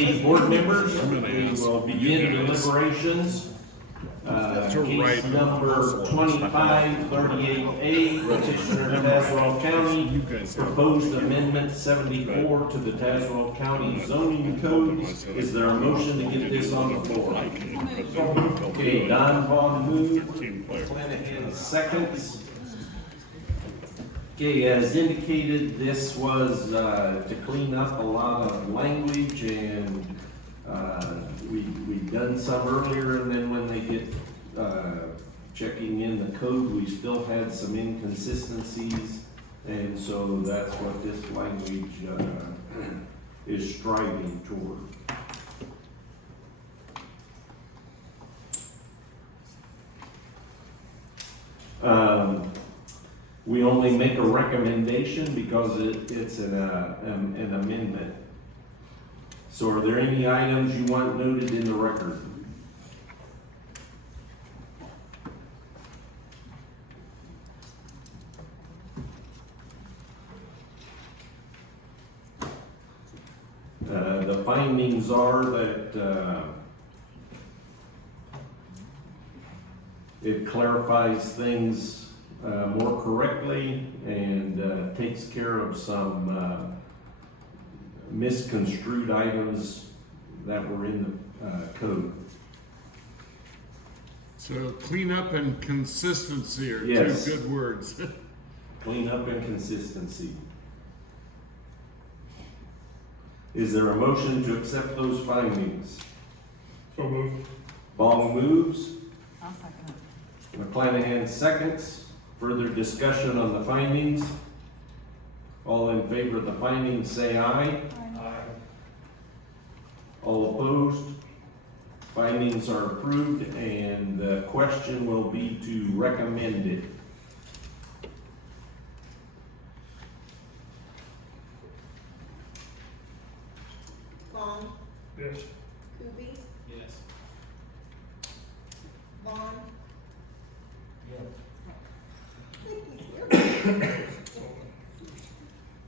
Board members, we will begin deliberations. Case number 2538A, petitioner Tazewell County, proposed amendment 74 to the Tazewell County zoning code. Is there a motion to get this on the floor? Okay, Don Vaughn moved, Flanagan seconds. Okay, as indicated, this was to clean up a lot of language, and we've done some earlier, and then when they get checking in the code, we still had some inconsistencies, and so that's what this language is striving toward. We only make a recommendation because it's an amendment. So are there any items you want noted in the record? The findings are that it clarifies things more correctly and takes care of some misconstrued items that were in the code. So cleanup and consistency are Yes. two good words. Cleanup and consistency. Is there a motion to accept those findings? So moved. Bong moves. I'll second it. McClanahan seconds. Further discussion on the findings? All in favor of the findings say aye. Aye. All opposed? Findings are approved, and the question will be to recommend it. Long, Yes. Kuby, Yes. Vaughn,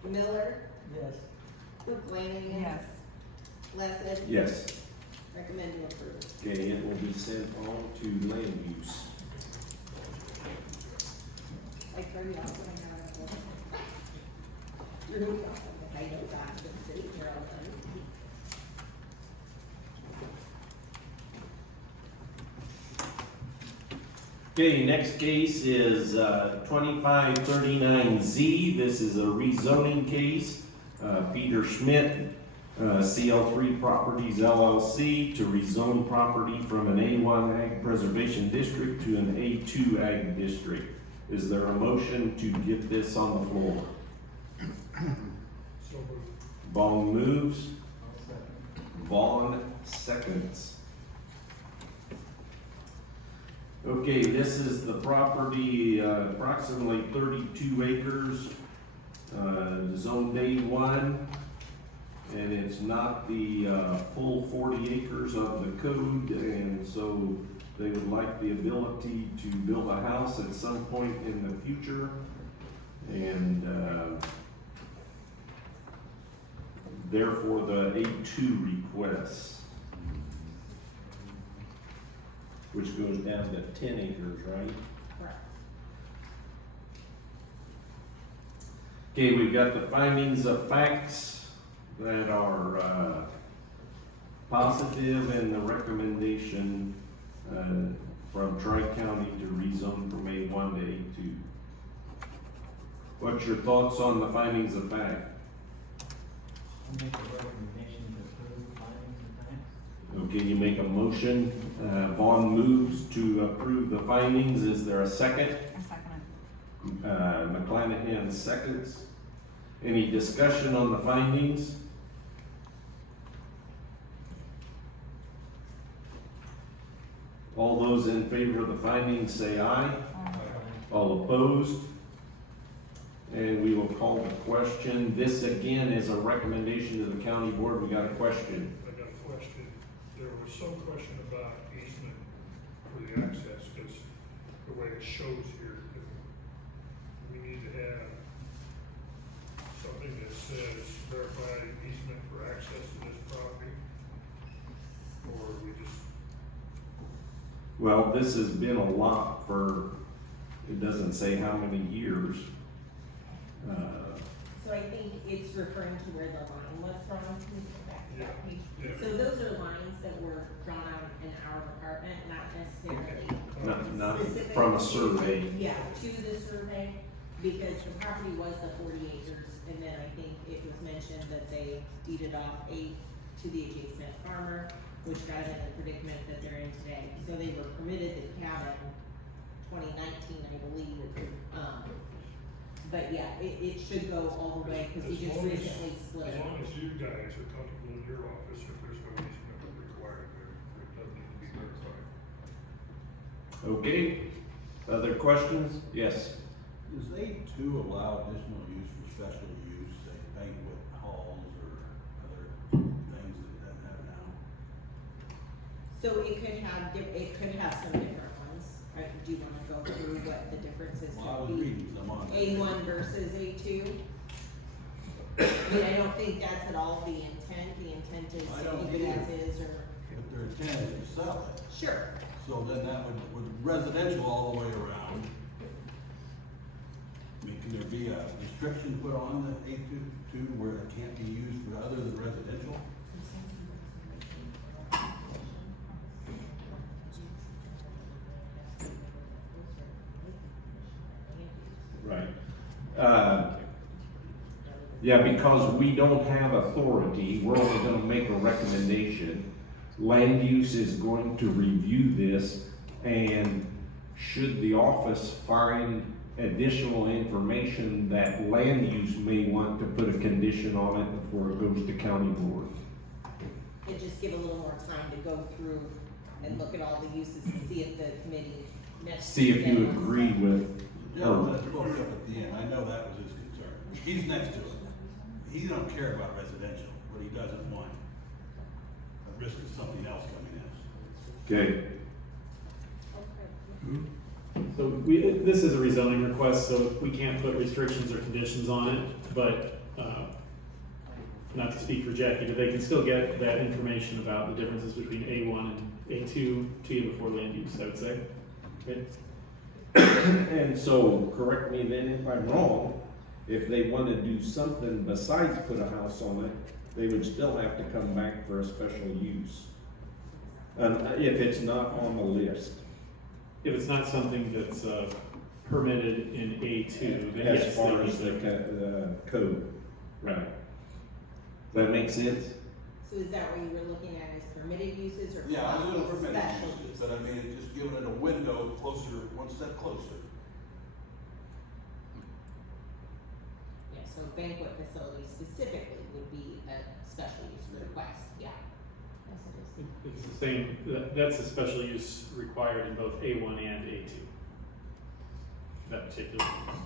Miller, Yes. McClanahan. Yes. Blessed. Yes. Recommending approval. Okay, it will be sent on to land use. I turned it off when I got it. Removed off of the title docs of the city, they're all done. Okay, next case is 2539Z. This is a rezoning case. Peter Schmidt, CL3 Properties LLC, to rezone property from an A1 Ag Preservation District to an A2 Ag District. Is there a motion to get this on the floor? So moved. Bong moves. Vaughn seconds. Okay, this is the property, approximately 32 acres, zoned A1, and it's not the full 40 acres of the code, and so they would like the ability to build a house at some point in the future, and therefore the A2 request, which goes down to 10 acres, right? Correct. Okay, we've got the findings of facts that are positive, and the recommendation from Tri-County to rezone from A1 to A2. What's your thoughts on the findings of fact? I'll make a recommendation to approve the findings of facts. Okay, you make a motion. Vaughn moves to approve the findings. Is there a second? I second it. McClanahan seconds. Any discussion on the findings? All those in favor of the findings say aye. All opposed? And we will call the question. This again is a recommendation to the county board. We got a question. I got a question. There was some question about easement for the access, because the way it shows here, we need to have something that says verify easement for access to this property. Well, this has been a lot for, it doesn't say how many years. So I think it's referring to where the line was drawn, Yeah. Yeah. So those are lines that were drawn out in our department, not necessarily. Not specific from a to- survey. Yeah, to the survey, because the property was the 40 acres, and then I think it was mentioned that they deeded off 8 to the adjacent farmer, which got them in the predicament that they're in today. So they were permitted to cabin 2019, I believe, but yeah, it should go all the way, because he As just long as- recently split As it. long as you guys are comfortable in your office, if there's no easement required there, it doesn't need to be verified. Okay, other questions? Yes. Does A2 allow additional use for special use, say banquet halls or other things that it doesn't have now? So it could have some different ones. Do you wanna go through what the differences Well, I could was be? reading some on. A1 versus A2? I mean, I don't think that's at all the intent. The intent is I to don't keep it as either. is, or, If their intent is to sell it, sure. so then that would residential all the way around. I mean, can there be a restriction put on the A2 where it can't be used for other than residential? Right. Yeah, because we don't have authority, we're only gonna make a recommendation. Land use is going to review this, and should the office find additional information that land use may want to put a condition on it before it goes to county board. And just give a little more time to go through and look at all the uses and see if the committee next. See if you agree with, The gentleman that spoke up at the end, I know that was his concern. He's next to it. He don't care about residential, but he doesn't want a risk of something else coming in. okay, So this is a rezoning request, so we can't put restrictions or conditions on it, but, not to speak for Jackie, but they can still get that information about the differences between A1 and A2 to you before land use, I would say. Okay? and so, correct me then if I'm wrong, if they wanna do something besides put a house on it, they would still have to come back for a special use. If it's not on the list, If it's not something that's, permitted in A2, then yes. as far there as is the code, right? That makes sense? So is that what you were looking at as permitted uses or Yeah, I was possible gonna permit special uses, uses? but I mean, it's just giving it a window closer, one step closer. Yeah, so banquet facility specifically would be a special use request, yeah. Yes, it is. It's the same, that's a special use required in both A1 and A2. That particular use.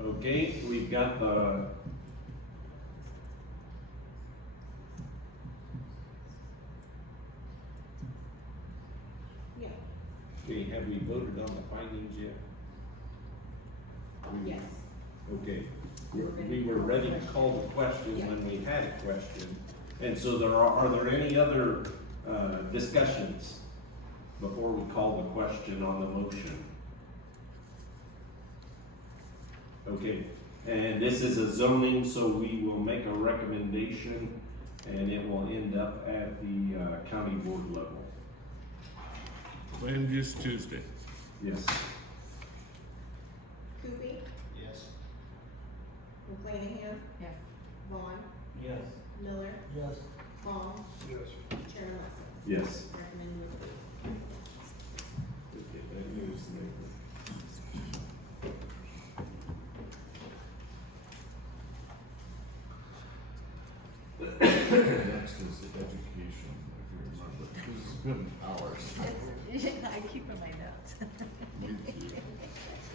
Okay, we've got the. Yeah, Okay, have we voted on the findings yet? yes. Okay, we were ready to call the question when we had a question. And so are there any other, discussions before we call the question on the motion? Okay, and this is a zoning, so we will make a recommendation and it will end up at the, county board level. Land use Tuesday. Yes. Coopy, Yes. McClanahan, Yes. Vaughn, Yes. Miller, Yes. Paul, Yes. Chairman Russell. Yes. Recommend to approve. Okay, that moves the Next is education, if you remember. This has been hours. I keep in my notes.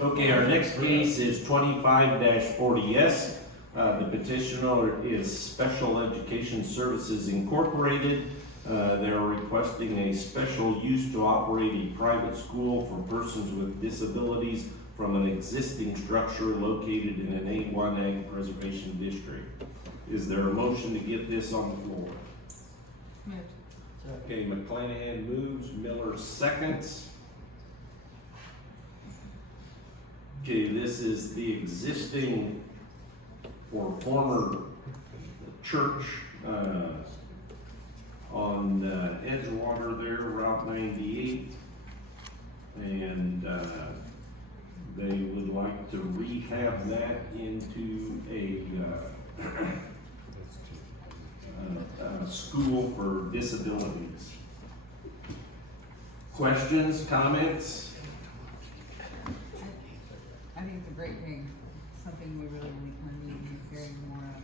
Okay, our next case is 25-40S. The petitioner is Special Education Services Incorporated. They're requesting a special use to operate a private school for persons with disabilities from an existing structure located in an A1 Ag Preservation District. Is there a motion to get this on the floor? Moved. Okay, McClanahan moves, Miller seconds. Okay, this is the existing or former church, on Edgewater there, Route 98. And, they would like to rehab that into a school for disabilities. Questions, comments? I think it's a great thing, something we really kind of need in this area more of,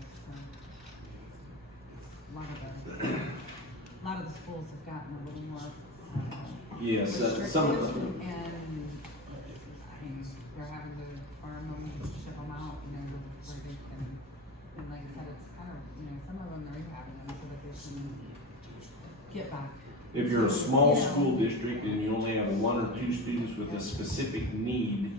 so. A lot of the schools have gotten a little more, Yes, some of them. restrictive, and, I mean, they're having to farm them, ship them out, you know, where they can, and like I said, it's kind of, you know, some of them are rehabbing them so that they can get back. If you're a small school district and you only have 1 or 2 students with a specific need,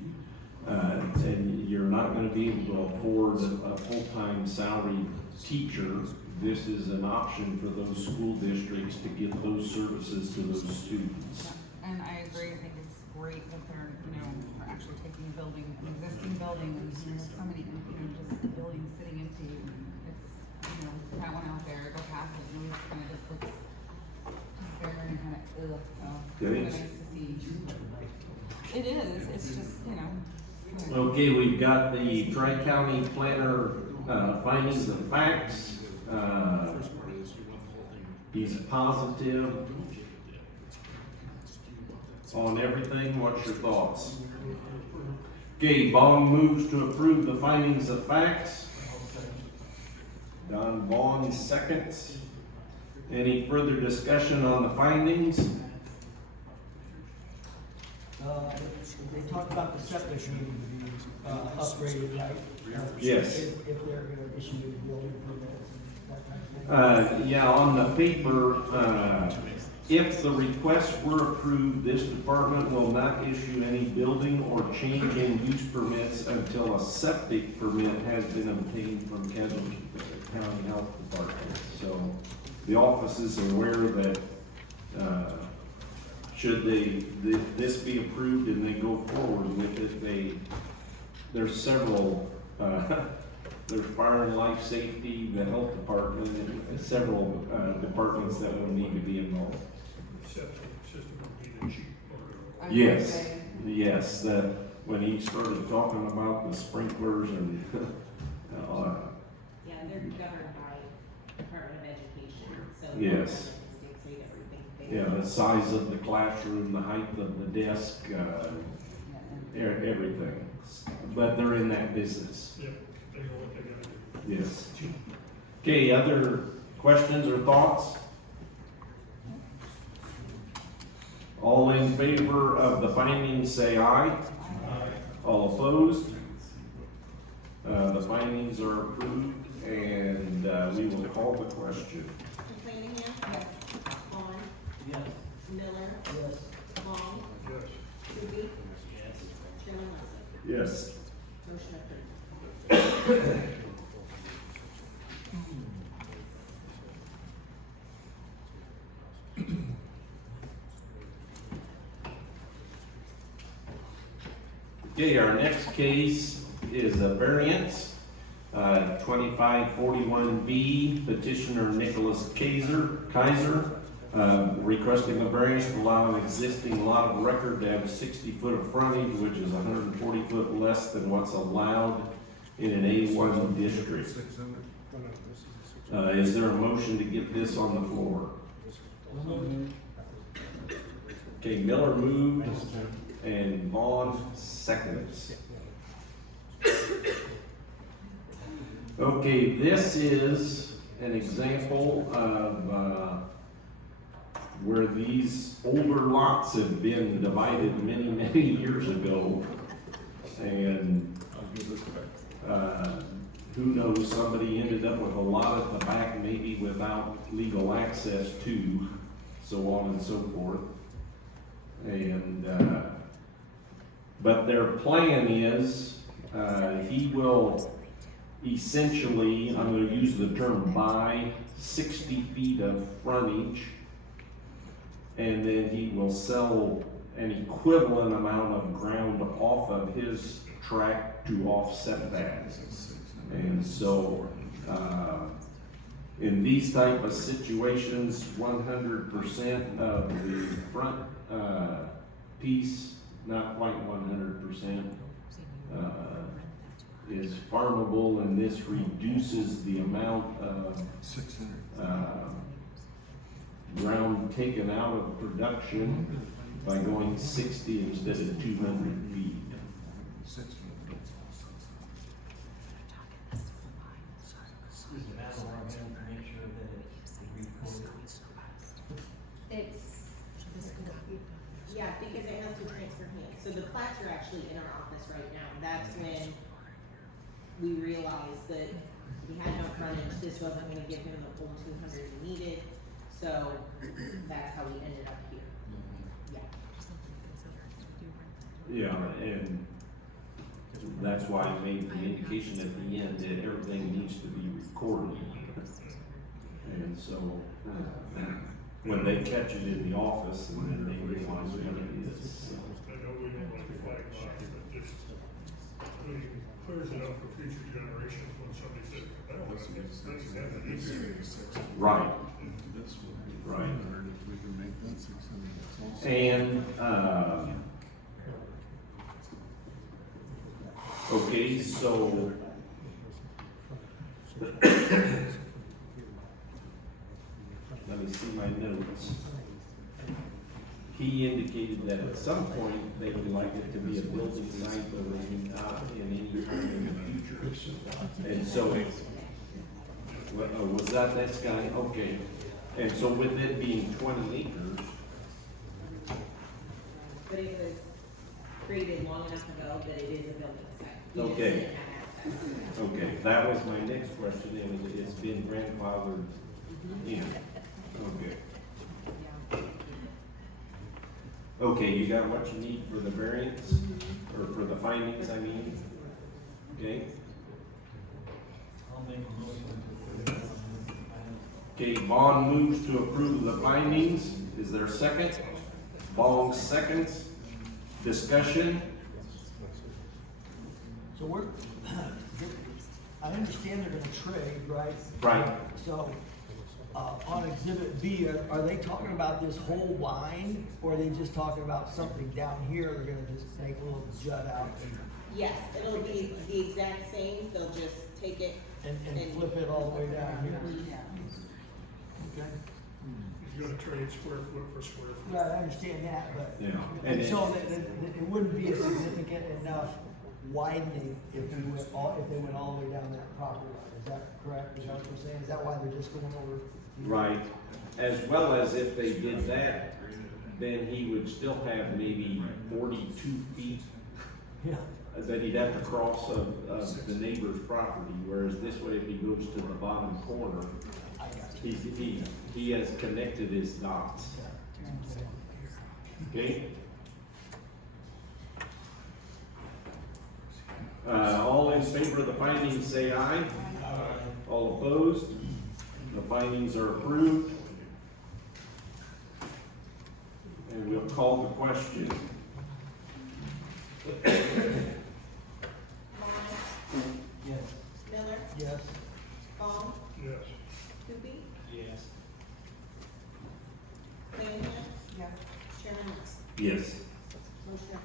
and you're not gonna be able to afford a full-time salaried teacher, this is an option for those school districts to give those services to those students. And I agree, I think it's great that they're, you know, they're actually taking a building, an existing building, and there's so many, you know, just buildings sitting empty, and it's, you know, that one out there, go past it, and it kind of just looks very kind of, so. It's Okay. really nice to see. It is, it's just, you know. Okay, we've got the Tri-County Planner, findings and facts. He's positive on everything. What's your thoughts? Okay, Vaughn moves to approve the findings of facts. Don Vaughn seconds. Any further discussion on the findings? They talked about the septic needing to be upgraded, right? Yes. If they're gonna issue a building permits and that kind of thing. Yeah, on the paper, if the request were approved, this department will not issue any building or change in use permits until a septic permit has been obtained from County Health Department. So the office is aware that, should this be approved and they go forward with it, there's several, there's fire and life safety, the health department, and several departments that will need to be involved. Septic system would be the cheap part of it. Yes, yes, that, when he started talking about the sprinklers and, Yeah, they're governed by Department of Education, so. Yes. They dictate everything. yeah, the size of the classroom, the height of the desk, everything. But they're in that business, Yep, they know what they gotta do. yes. Okay, other questions or thoughts? All in favor of the findings, say aye. All opposed? The findings are approved, and we will call the question. McClanahan? Yes. Vaughn? Yes. Miller? Yes. Long? Yes. Tooby? Yes. Chairman Russell? Yes. Motion approved. Okay, our next case is a variance, 2541B, petitioner Nicholas Kaiser, requesting a variance to allow an existing lot of record to have 60 foot of frontage, which is 140 foot less than what's allowed in an A1 district. Is there a motion to get this on the floor? Okay, Miller moved and Vaughn seconds. Okay, this is an example of where these older lots have been divided many, many years ago. And who knows, somebody ended up with a lot at the back, maybe without legal access to, so on and so forth. And, but their plan is, he will essentially, I'm gonna use the term buy 60 feet of frontage, and then he will sell an equivalent amount of ground off of his tract to offset that. And so, in these type of situations, 100% of the front, piece, not quite 100%, is farmable, and this reduces the amount of, ground taken out of production by going 60 instead of 200 feet. Is it matter of him to make sure that it's recorded? It's, yeah, because it has to transfer hands, so the plats are actually in our office right now, that's when we realized that we had no frontage, this wasn't gonna give him the full 200 he needed, so that's how we ended up here, yeah. Yeah, and that's why I made the indication at the end that everything needs to be recorded. And so, when they catch it in the office, and then they realize what it is. So. I know we don't like flag lots, but this really clears it up for future generations when somebody says, I don't want to get this, have it easier. Right. Right. And, okay, so, let me see my notes. He indicated that at some point, they would like it to be a building site, but not in any time in the future. And so, was that this guy? Okay. And so with it being 20 acres, But it was created long enough ago that it is a building site. We just Okay. didn't have access. okay, that was my next question, and it's been grandfathered in. Okay. Okay, you got what you need for the variance, or for the findings, I mean? Okay, I'll make a motion to approve the plan. okay, Vaughn moves to approve the findings, is there a second? Ball seconds, discussion? So we're, I understand they're gonna trade, right? Right. So, on exhibit B, are they talking about this whole line, or are they just talking about something down here, they're gonna just make a little jut out Yes, it'll be the exact same, they'll just take it. and flip it all the way down here? Okay? He's gonna trade square foot for square foot. Right, I understand that, but. Yeah. And so that it wouldn't be a significant enough widening if we went if they went all the way down that property line, is that correct? Is that what you're saying? Is that why they're just going over? Right, as well as if they did that, then he would still have maybe 42 feet Yeah. that he'd have to cross of the neighbor's property, whereas this way, if he goes to the bottom corner, I got you. he has connected his dots, okay? All in favor of the findings, say aye. All opposed? The findings are approved. And we'll call the question. Yes. Miller, Yes. Baum, Yes. Kupi, Yes. Leanna, Yes. Chairman Moss. Yes. Motion.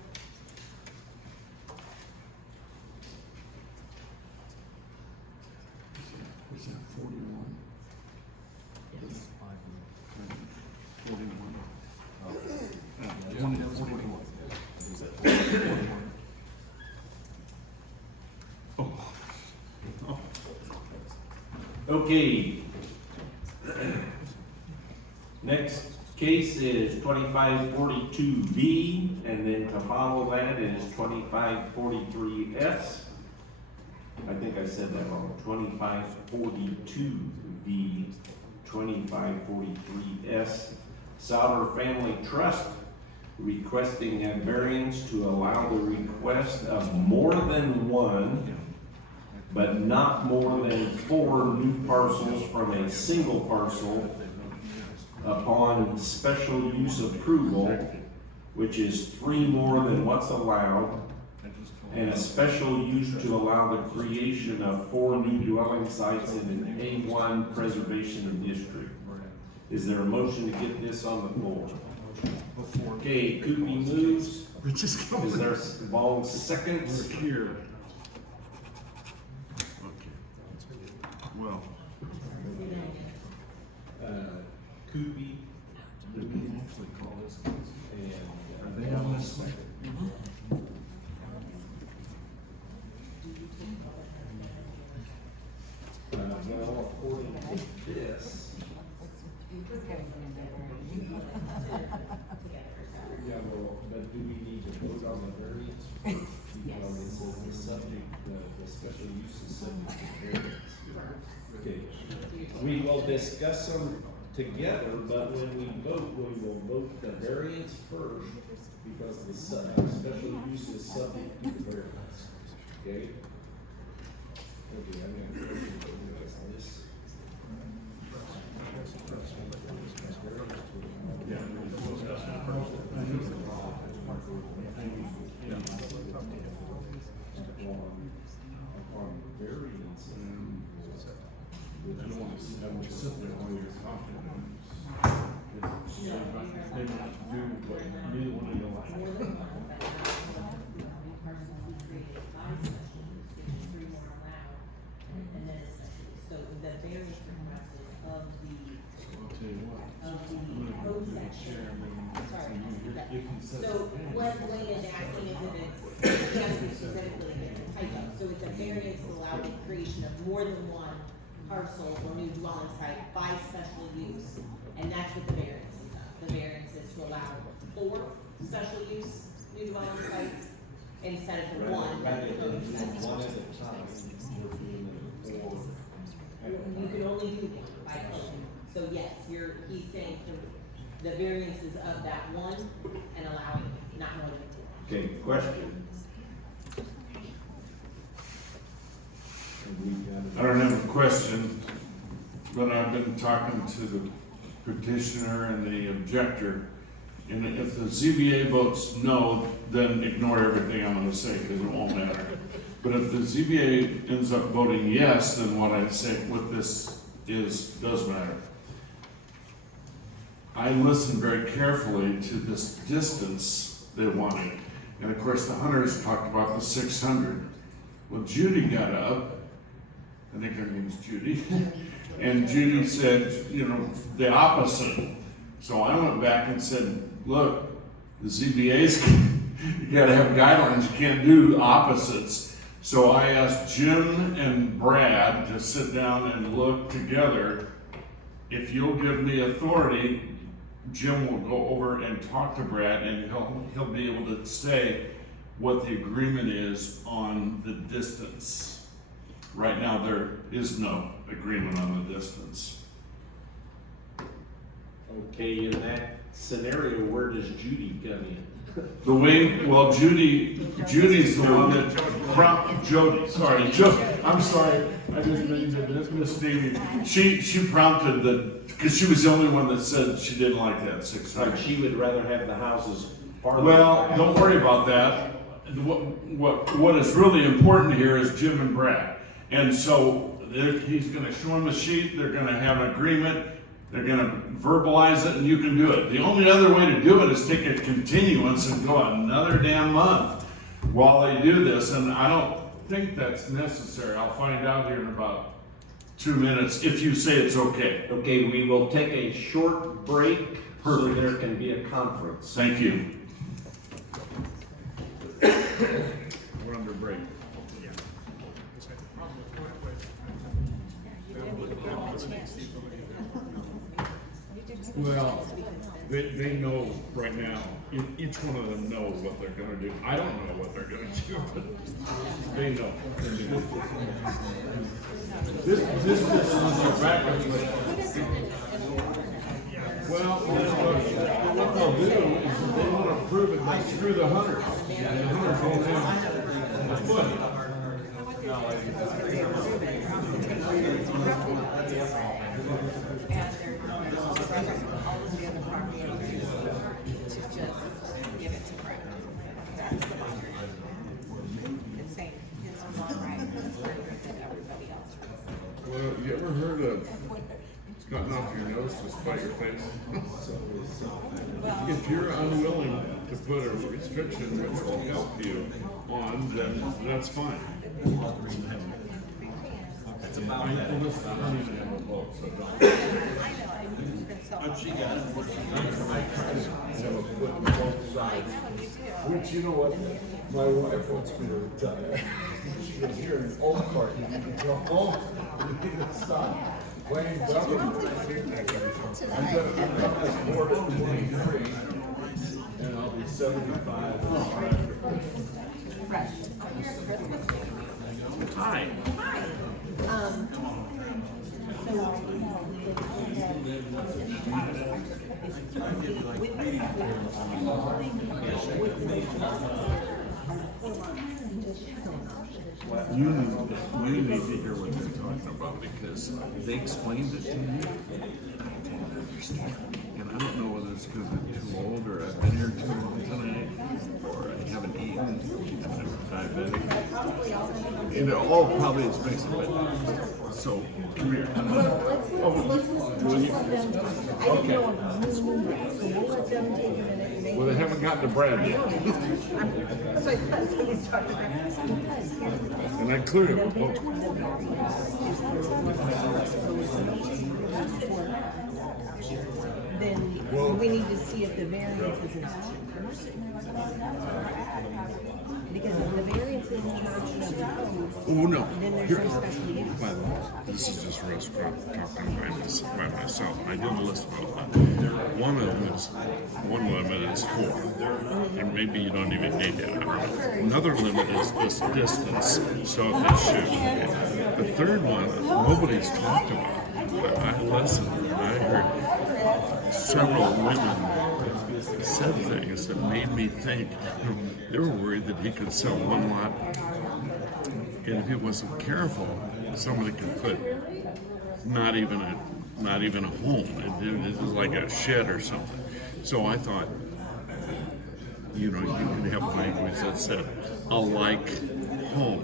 Was that 41? Yes. 41. Yeah. 41. Okay. Next case is 2542B, and then to follow that is 2543S. I think I said that wrong, 2542B, 2543S. Sauter Family Trust requesting a variance to allow the request of more than one but not more than 4 new parcels from a single parcel upon special use approval, which is 3 more than what's allowed, and a special use to allow the creation of 4 new dwelling sites in an A1 preservation district. Is there a motion to get this on the floor? Okay, Coopy moves. Is there Long seconds? Here. Okay. Well. Coopy. We can actually call this. And Are they on this thing? well, according to this, It's getting some yeah, well, but do we need to vote on the variance? Because it says the subject, the special use is subject to variance. Okay, we will discuss them together, but when we vote, we will vote the variance first, because the special use is subject to the variance. Okay? Okay, I'm gonna go to this. Upon variance. I don't want to sit there while you're talking. They might do what you want to go like. More than one, but not parcels we created by special use, which is 3 more allowed, and then a special use. So the variance request is of the I'll tell you what. code section. Sorry. If he says. So what Wayne is asking is that it's, just specifically, it's a typo. So it's a variance to allow the creation of more than 1 parcel or new dwelling site by special use. And that's what the variance is of. The variance is to allow 4 special use new dwelling sites instead of the 1 that the code says. One at a time, we're doing it 4 at a You can time. only do 1 by code. So yes, he's saying the variance is of that 1 and allowing not more than 2. Okay, question. I don't have a question, but I've been talking to the petitioner and the objector. And if the ZBA votes no, then ignore everything I'm gonna say, because it won't matter. But if the ZBA ends up voting yes, then what I say, what this is, does matter. I listened very carefully to this distance they wanted. And of course, the hunters talked about the 600. Well, Judy got up, I think her name's Judy, and Judy said, you know, the opposite. So I went back and said, look, the ZBA's, you gotta have guidelines, you can't do opposites. So I asked Jim and Brad to sit down and look together. If you'll give me authority, Jim will go over and talk to Brad, and he'll be able to say what the agreement is on the distance. Right now, there is no agreement on the distance. Okay, in that scenario, where does Judy come in? The way, well, Judy's the one that Jody, sorry, I'm sorry, I didn't mean to misspeak. She prompted because she was the only one that said she didn't like that 600. Like she would rather have the houses farther Well, back. don't worry about that. What is really important here is Jim and Brad. And so he's gonna show them a sheet, they're gonna have an agreement, they're gonna verbalize it, and you can do it. The only other way to do it is take a continuance and go another damn month while they do this, and I don't think that's necessary. I'll find out here in about 2 minutes if you say it's okay. Okay, we will take a short break so Perfect. there can be a conference. Thank you. We're under break. Well, they know right now, each one of them knows what they're gonna do. I don't know what they're gonna do, but they know. This is their background. Well, what they'll do is if they wanna prove it, they screw the hunters. And the hunters won't have a foot. Well, you ever heard of cutting off your nose to spite your face? If you're unwilling to put a restriction which will help you on, then that's fine. I don't even have a vote, so don't. What she got? Which, you know what, my wife wants me to retire. She goes, you're an old part, you need to go home, you need to stop playing government. I'm this board at 23, and I'll be 75. Hi. You need to hear what they're talking about because they explained it to me. I didn't understand. And I don't know whether it's because I'm too old or I've been here too long tonight or I haven't eaten and I'm diabetic. You know, all probably is mixed with it. So, come here. Will you? Okay. Well, they haven't gotten to Brad yet. And I cleared it. Then we need to see if the variance is an option. Because if the variance is an option of the code, Oh, no. then there's Here. no special use. By the way, this is just Russ talking by myself. I did a list of all that. One limit is 4. And maybe you don't even need that. I don't know. Another limit is this distance. So if they shoot. The third one, nobody's talked about. But I listened and I heard several women said things that made me think they were worried that he could sell one lot, and if he wasn't careful, somebody could put not even a home. It was like a shed or something. So I thought, you know, you can have language that said a like home,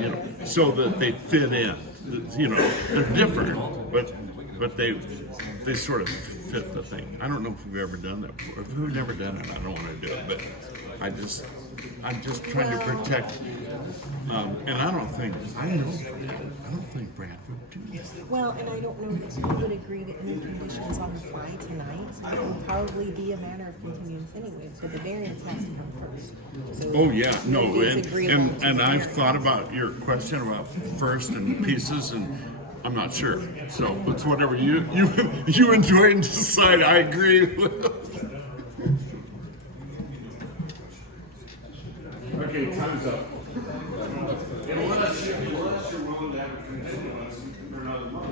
you know, so that they fit in. You know, they're different, but they sort of fit the thing. I don't know if we've ever done that before. If we've never done it, I don't want to do it. But I'm just trying to protect. And I don't think Brad would do that. Well, and I don't know that you would agree to any conditions on the fly tonight. It would probably be a matter of continuance anyway, so the variance has to come first. So Oh yeah, no, it's agreeable and to and the I've variance. thought about your question about first and pieces, and I'm not sure. So it's whatever you enjoy and decide. I agree with. Okay, time's up. Unless you're willing to have a continuance for another month.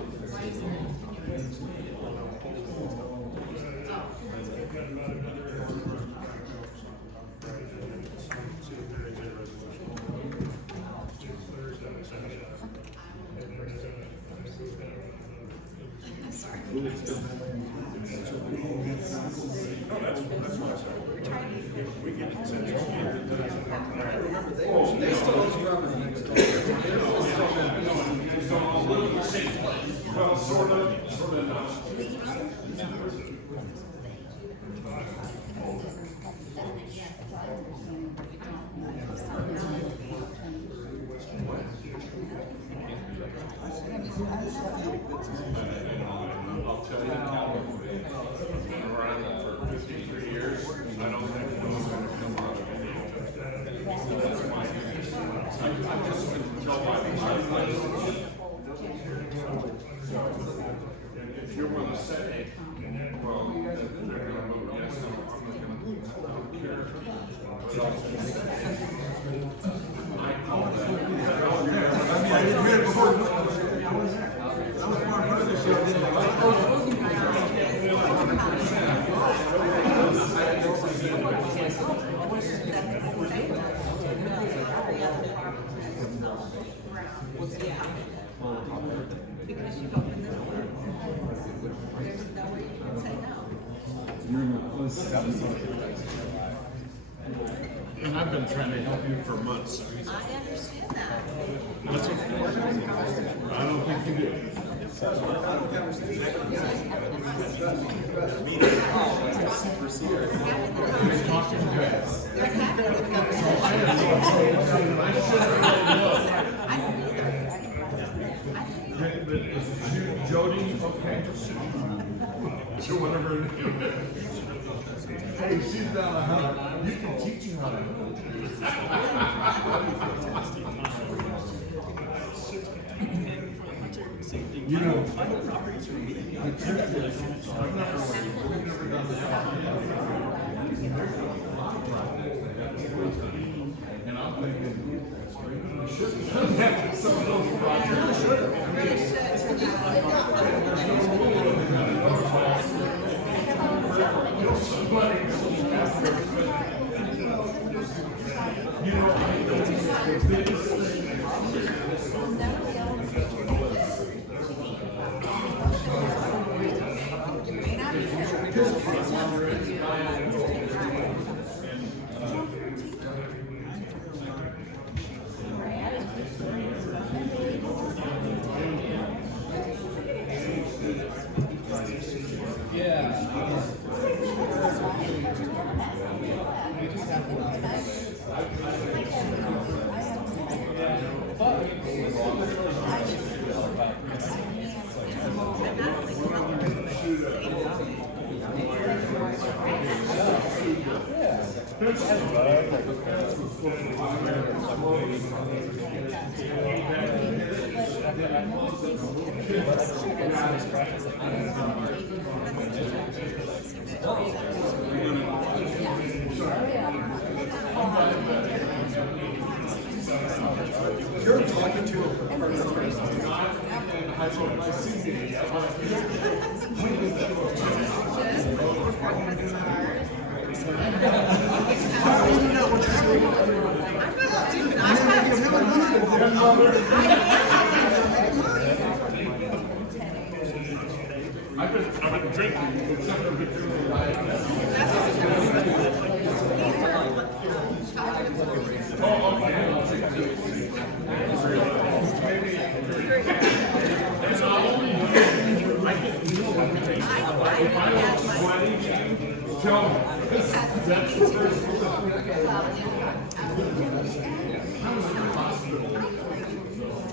I'll tell you, I've been around for 53 years. I don't think anyone's going to come out of any of it. That's my opinion. I just wouldn't tell my life. If you're willing to say, well, they're going to vote yes, I don't care. But I call that. I didn't hear it before. I was there. I was part of the show. I didn't Because you open the door, there's no way you can say no. And I've been trying to help you for months. I understand that. That's okay. I don't think you do. You're talking fast. I should have known. But is Jody okay? So whatever her name is. Hey, she's down a hundred. You can teach her how to. You know, I took this. I've never done this. And I'm thinking, we should have done that with some of those projects. You know, I think the biggest You're talking to a person. I've been drinking except for if I was sweaty, tell me. That's the first I was in the hospital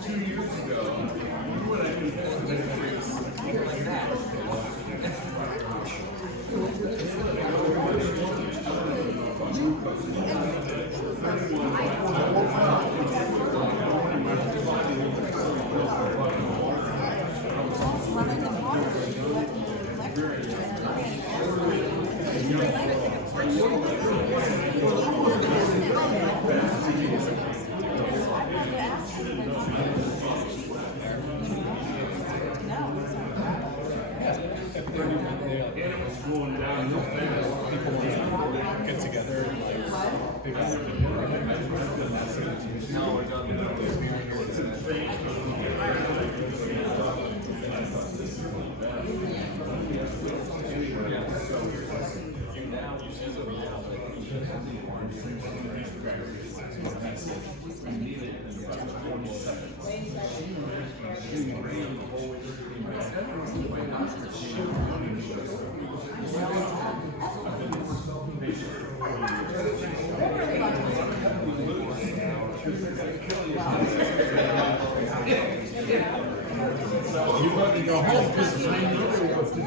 2 years ago. What I going down real fast. People want to get together and like figure out no, we're done. You let me go home because I know what to do.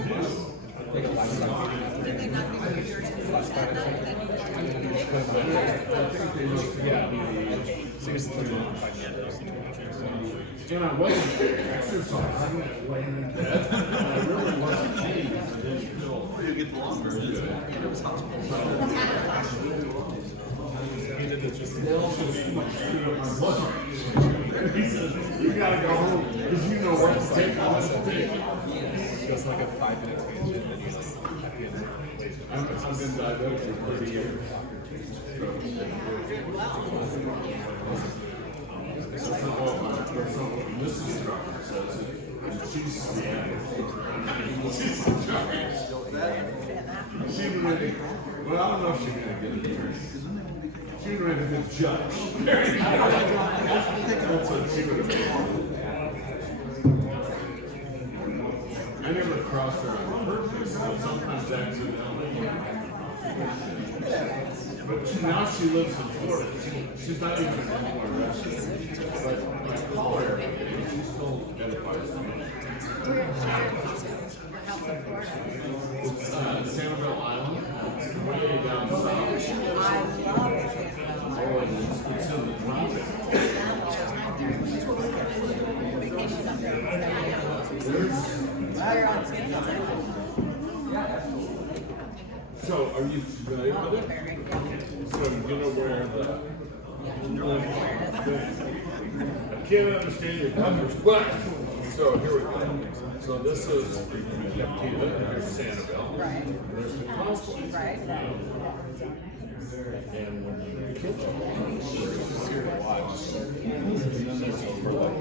And I wasn't exercising, I was laying in bed, and I really wasn't changed until you get longer. He did it just he says, you gotta go home, because you know what to take on the take. Just like a 5-minute tangent that he's just happy and I've been diabetic for 30 years. Mrs. Trucker says it, and she's in charge. She really, well, I don't know if she's gonna get it here. She'd write a good judge. That's what she would have been. I never crossed her on purpose, so sometimes accidentally. But now she lives in Florida. She's not even anywhere else. But my lawyer, she still edifies me. It's Sanibel Island, way down south. Oh, and it's in the tropics. So, are you familiar with it? So, you know where I can't understand your colors, but, so here we go. So this is Captiva, here's Sanibel. Right. There's the conflict. Right. And when you kill them, she's here to watch.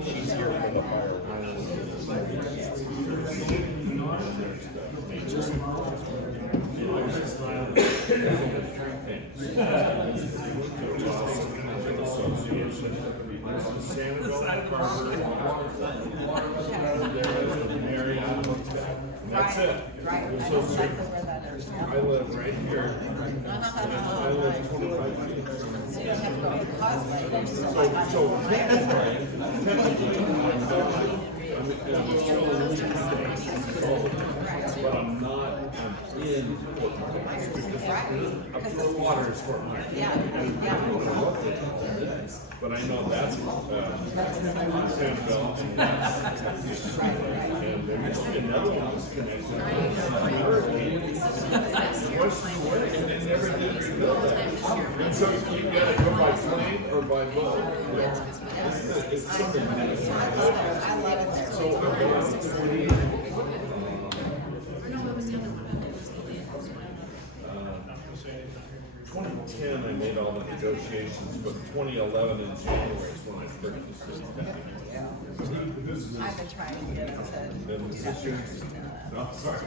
She's here for the fire. There's the Sanibel Carver. There's the Marriott. That's it. Right. I So, know exactly where that is. I live right here. I live 25 feet. So you don't have to go to the causeway. You just go So, like, technically, but I'm not, I'm in Fort Myers. Up to the water is Fort Myers. yeah. But I know that's, Sanibel, and that's, and there's another one that's connected. Western Way, and they never did rebuild that. And so you gotta go by plane or by boat. It's something. I love it there. So, 2010, I made all the negotiations, but 2011 in January is when I purchased this town. I've been trying to get it to Then do this that. is yours. No, sorry.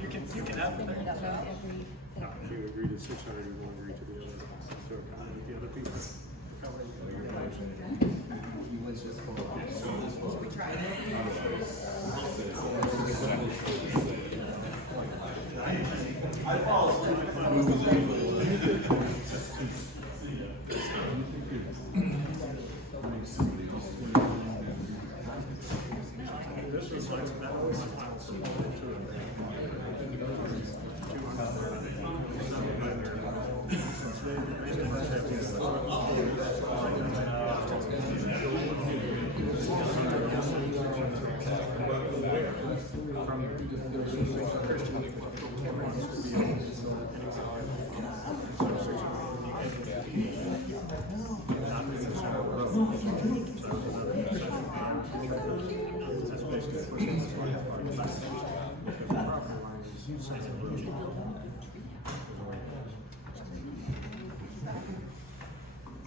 You can have them. You know, every, You agree to 600, you won't agree to the other. So, the other people. We tried. This reflects that was the final support to it.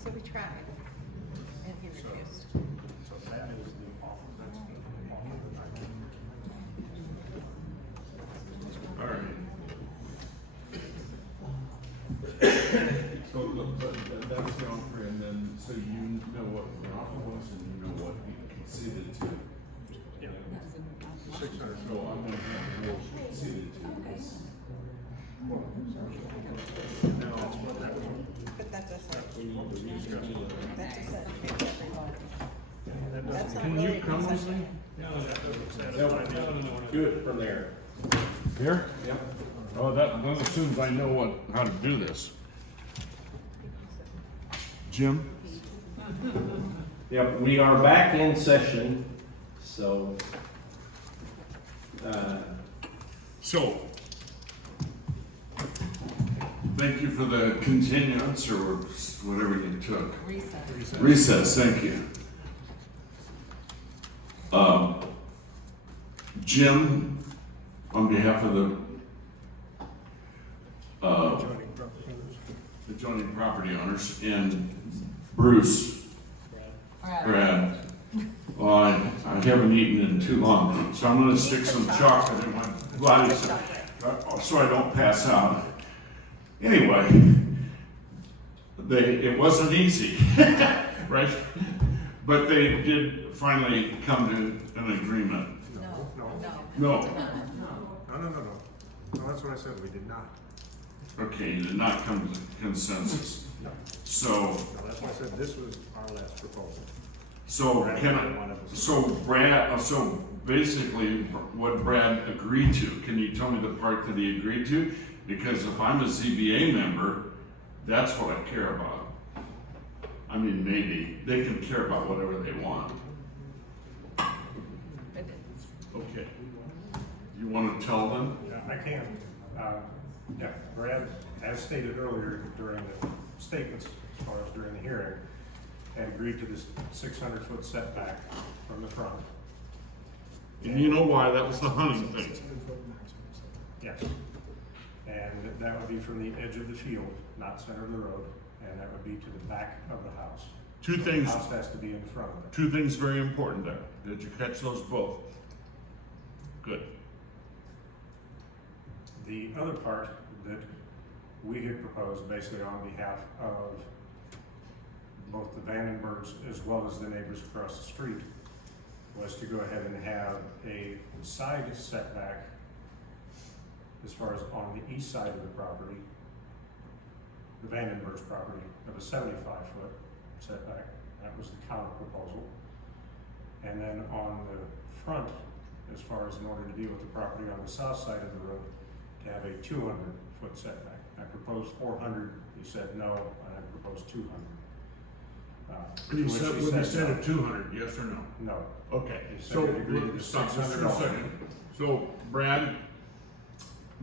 so we tried, and he refused. So that is the offer, that's the offer that I can. All right. So, look, but that's the offer, and then, so you know what the offer was, and you know what he conceded to. Yeah. So I'm gonna have to conceded to this. But that doesn't, that doesn't, that's not Can really you a come with concession. me? Good from there. Here? Yep. Oh, that assumes I know how to do this. Jim? Yep, we are back in session, so, So, thank you for the continuance or whatever you took. Recess. Recess, thank you. Jim, on behalf of the adjoining property owners, and Bruce, Brad, well, I haven't eaten in too long, so I'm gonna stick some chocolate in my body so I don't pass out. Anyway, it wasn't easy, right? But they did finally come to an agreement. No, No, that's what I said, we did not. okay, did not come to consensus. So, No, that's why I said this was our last proposal. so can I, so Brad, so basically what Brad agreed to, can you tell me the part that he agreed to? Because if I'm a ZBA member, that's what I care about. I mean, maybe, they can care about whatever they want. Okay. You wanna tell them? Yeah, I can. Yeah, Brad, as stated earlier during the statements, as far as during the hearing, had agreed to this 600-foot setback from the front. And you know why, that was the hunting thing. Yes. And that would be from the edge of the field, not center of the road, and that would be to the back of the house. Two The things, house has to be in front of it. two things very important there. Did you catch those both? Good. The other part that we had proposed, basically on behalf of both the Vandenbergs as well as the neighbors across the street, was to go ahead and have a side setback as far as on the east side of the property, the Vandenbergs property, of a 75-foot setback. That was the counter proposal. And then on the front, as far as in order to deal with the property on the south side of the road, to have a 200-foot setback. I proposed 400, he said no, and I proposed 200. And you which said, he when you said no. at 200, yes or no? No. Okay, He said so, he'd agreed to the stop just for a $600. second. So, Brad,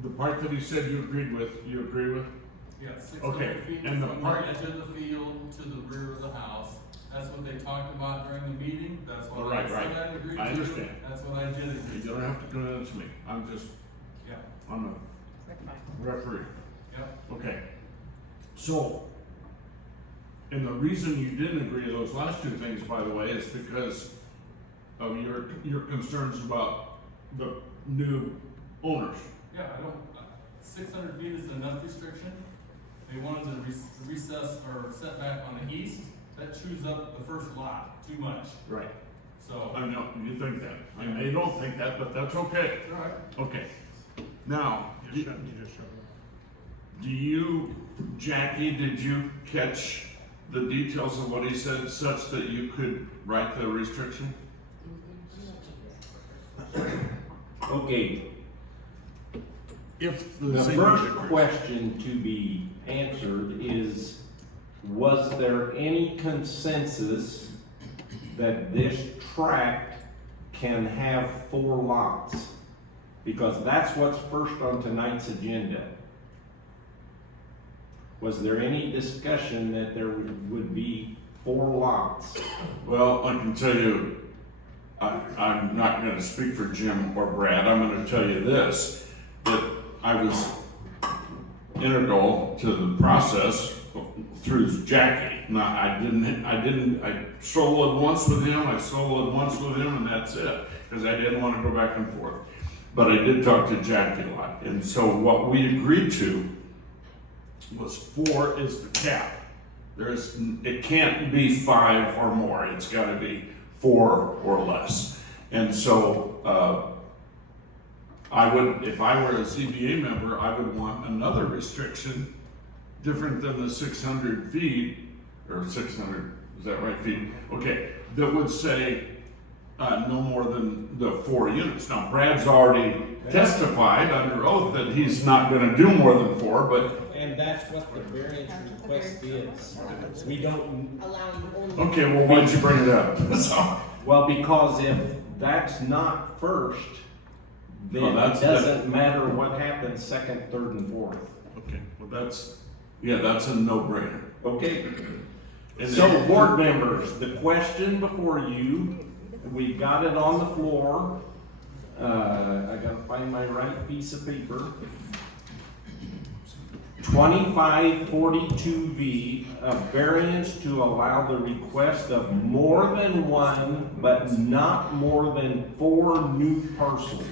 the part that he said you agreed with, you agree with? Yeah, 600 Okay, feet and the from part- the edge of the field to the rear of the house. That's what they talked about during the meeting, that's what Right, I right. said I'd agree to. I understand. That's what I did agree You to. don't have to convince me, I'm just, Yeah, I'm a referee. yeah. Okay, so, and the reason you didn't agree to those last two things, by the way, is because of your concerns about the new owners. Yeah, I don't, 600 feet is enough restriction. They wanted to recess or setback on the east, that chews up the first lot too much, Right. so. I know, you think that, I may don't think that, but that's okay. All right. Okay, now, You just showed me. do you, Jackie, did you catch the details of what he said such that you could write the restriction? Okay, If the first question to be answered is, was there any consensus that this tract can have 4 lots? Because that's what's first on tonight's agenda. Was there any discussion that there would be 4 lots? Well, I can tell you, I'm not gonna speak for Jim or Brad, I'm gonna tell you this, that I was integral to the process through Jackie. Now, I soloed once with him, and that's it, because I didn't wanna go back and forth. But I did talk to Jackie a lot, and so what we agreed to was 4 is the cap. It can't be 5 or more, it's gotta be 4 or less. And so, I would, if I were a ZBA member, I would want another restriction different than the 600 feet, or 600, is that right, feet? Okay, that would say, no more than the 4 units. Now, Brad's already testified under oath that he's not gonna do more than 4, but, And that's what the variance request is. We don't, Allowing only. okay, well, why'd you bring it up? So, Well, because if that's not first, then Oh, it that's- doesn't matter what happens second, third, and fourth. okay, well, that's a no-brainer. Okay, And so then- board members, the question before you, we got it on the floor. I gotta find my right piece of paper. 2542V, a variance to allow the request of more than 1, but not more than 4 new parcels.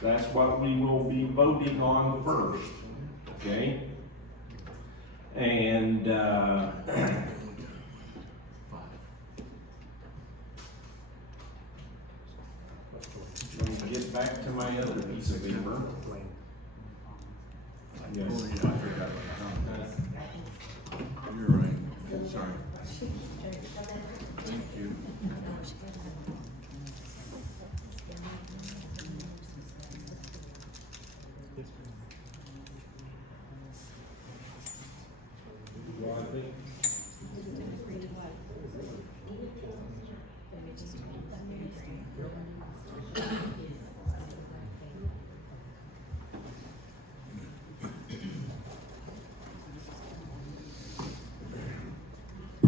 That's what we will be voting on first, okay? And, let me get back to my other piece of paper. Yes. You're right. Sorry. Thank you.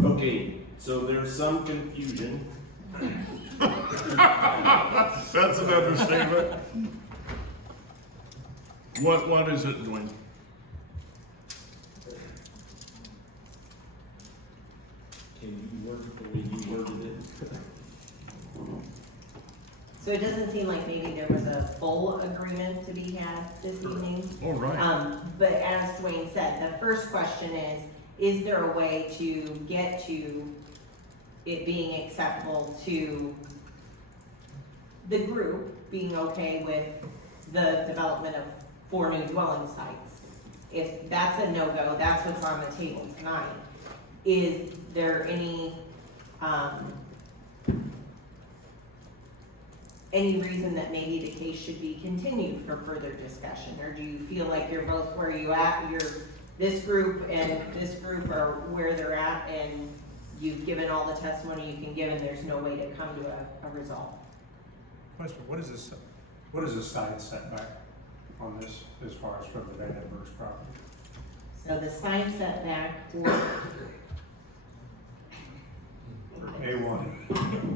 Okay, so there's some confusion. That's an understatement. What is it, Dwayne? Can you word it the way you worded it? So it doesn't seem like maybe there was a full agreement to be had this evening. All right. But as Dwayne said, the first question is there a way to get to it being acceptable to the group being okay with the development of 4 new dwelling sites? If that's a no-go, that's what's on the table tonight. Is there any reason that maybe the case should be continued for further discussion? Or do you feel like you're both where you at, this group and this group are where they're at, and you've given all the testimony you can give, and there's no way to come to a result? Question, what is the side setback on this as far as from the Vandenberg's property? So the side setback for A1.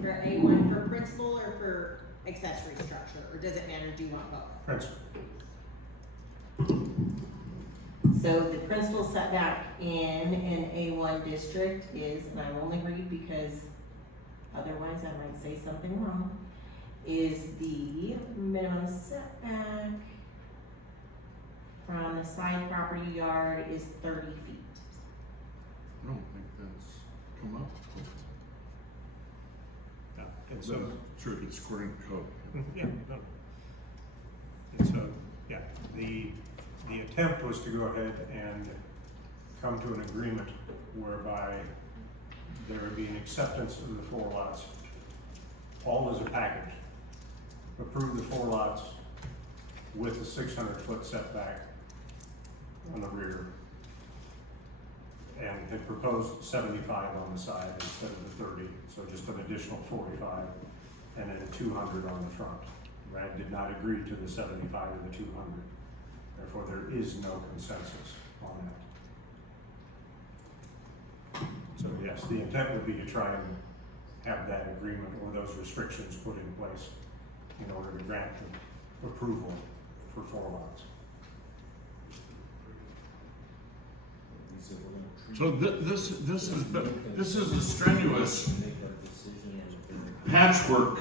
for A1 for principal or for accessory structure, or does it matter, do you want both? Principal. So the principal setback in an A1 district is, and I will only read because otherwise I might say something wrong, is the minimum setback from the side property yard is 30 feet. I don't think that's come up. Yeah, and so, True, it's according to code. yeah, no. And so, yeah, the attempt was to go ahead and come to an agreement whereby there would be an acceptance of the 4 lots, all as a package. Approve the 4 lots with a 600-foot setback on the rear. And they proposed 75 on the side instead of the 30, so just an additional 45, and then 200 on the front. Brad did not agree to the 75 or the 200. Therefore, there is no consensus on that. So yes, the intent would be to try and have that agreement or those restrictions put in place in order to grant the approval for 4 lots. So this is a strenuous patchwork,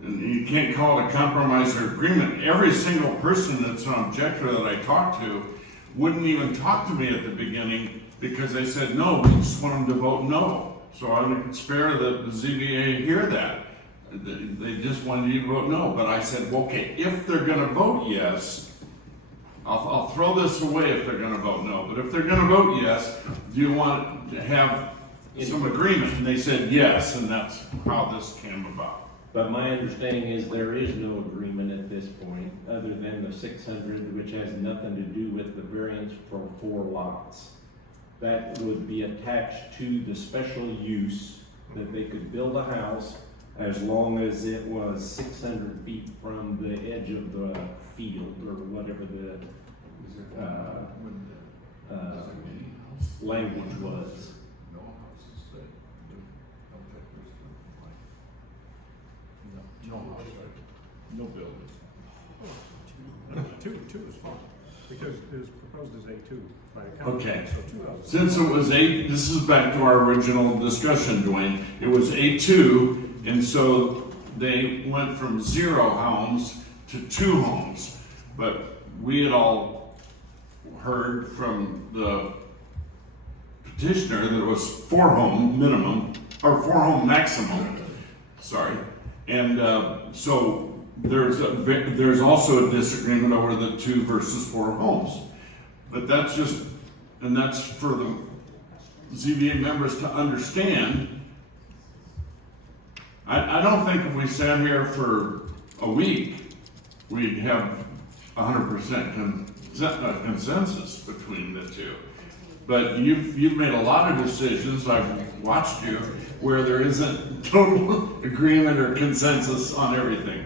and you can't call it a compromise or agreement. Every single person that's an objector that I talked to wouldn't even talk to me at the beginning because they said, no, we just want them to vote no. So I think it's fair that the ZBA hear that. They just wanted you to vote no. But I said, well, okay, if they're gonna vote yes, I'll throw this away if they're gonna vote no. But if they're gonna vote yes, do you want to have some agreement? And they said yes, and that's how this came about. But my understanding is there is no agreement at this point, other than the 600, which has nothing to do with the variance for 4 lots. That would be attached to the special use that they could build a house as long as it was 600 feet from the edge of the field or whatever the language was. No building. Two is fine, because it was proposed as A2 by the county. Okay. So 2 houses. Since it was this is back to our original discussion, Dwayne. It was A2, and so they went from 0 homes to 2 homes. But we had all heard from the petitioner that it was 4 home minimum, or 4 home maximum, sorry. And so there's also a disagreement over the 2 versus 4 homes. But that's just, and that's for the ZBA members to understand. I don't think if we sat here for a week, we'd have 100% consensus between the 2. But you've made a lot of decisions, I've watched you, where there isn't total agreement or consensus on everything.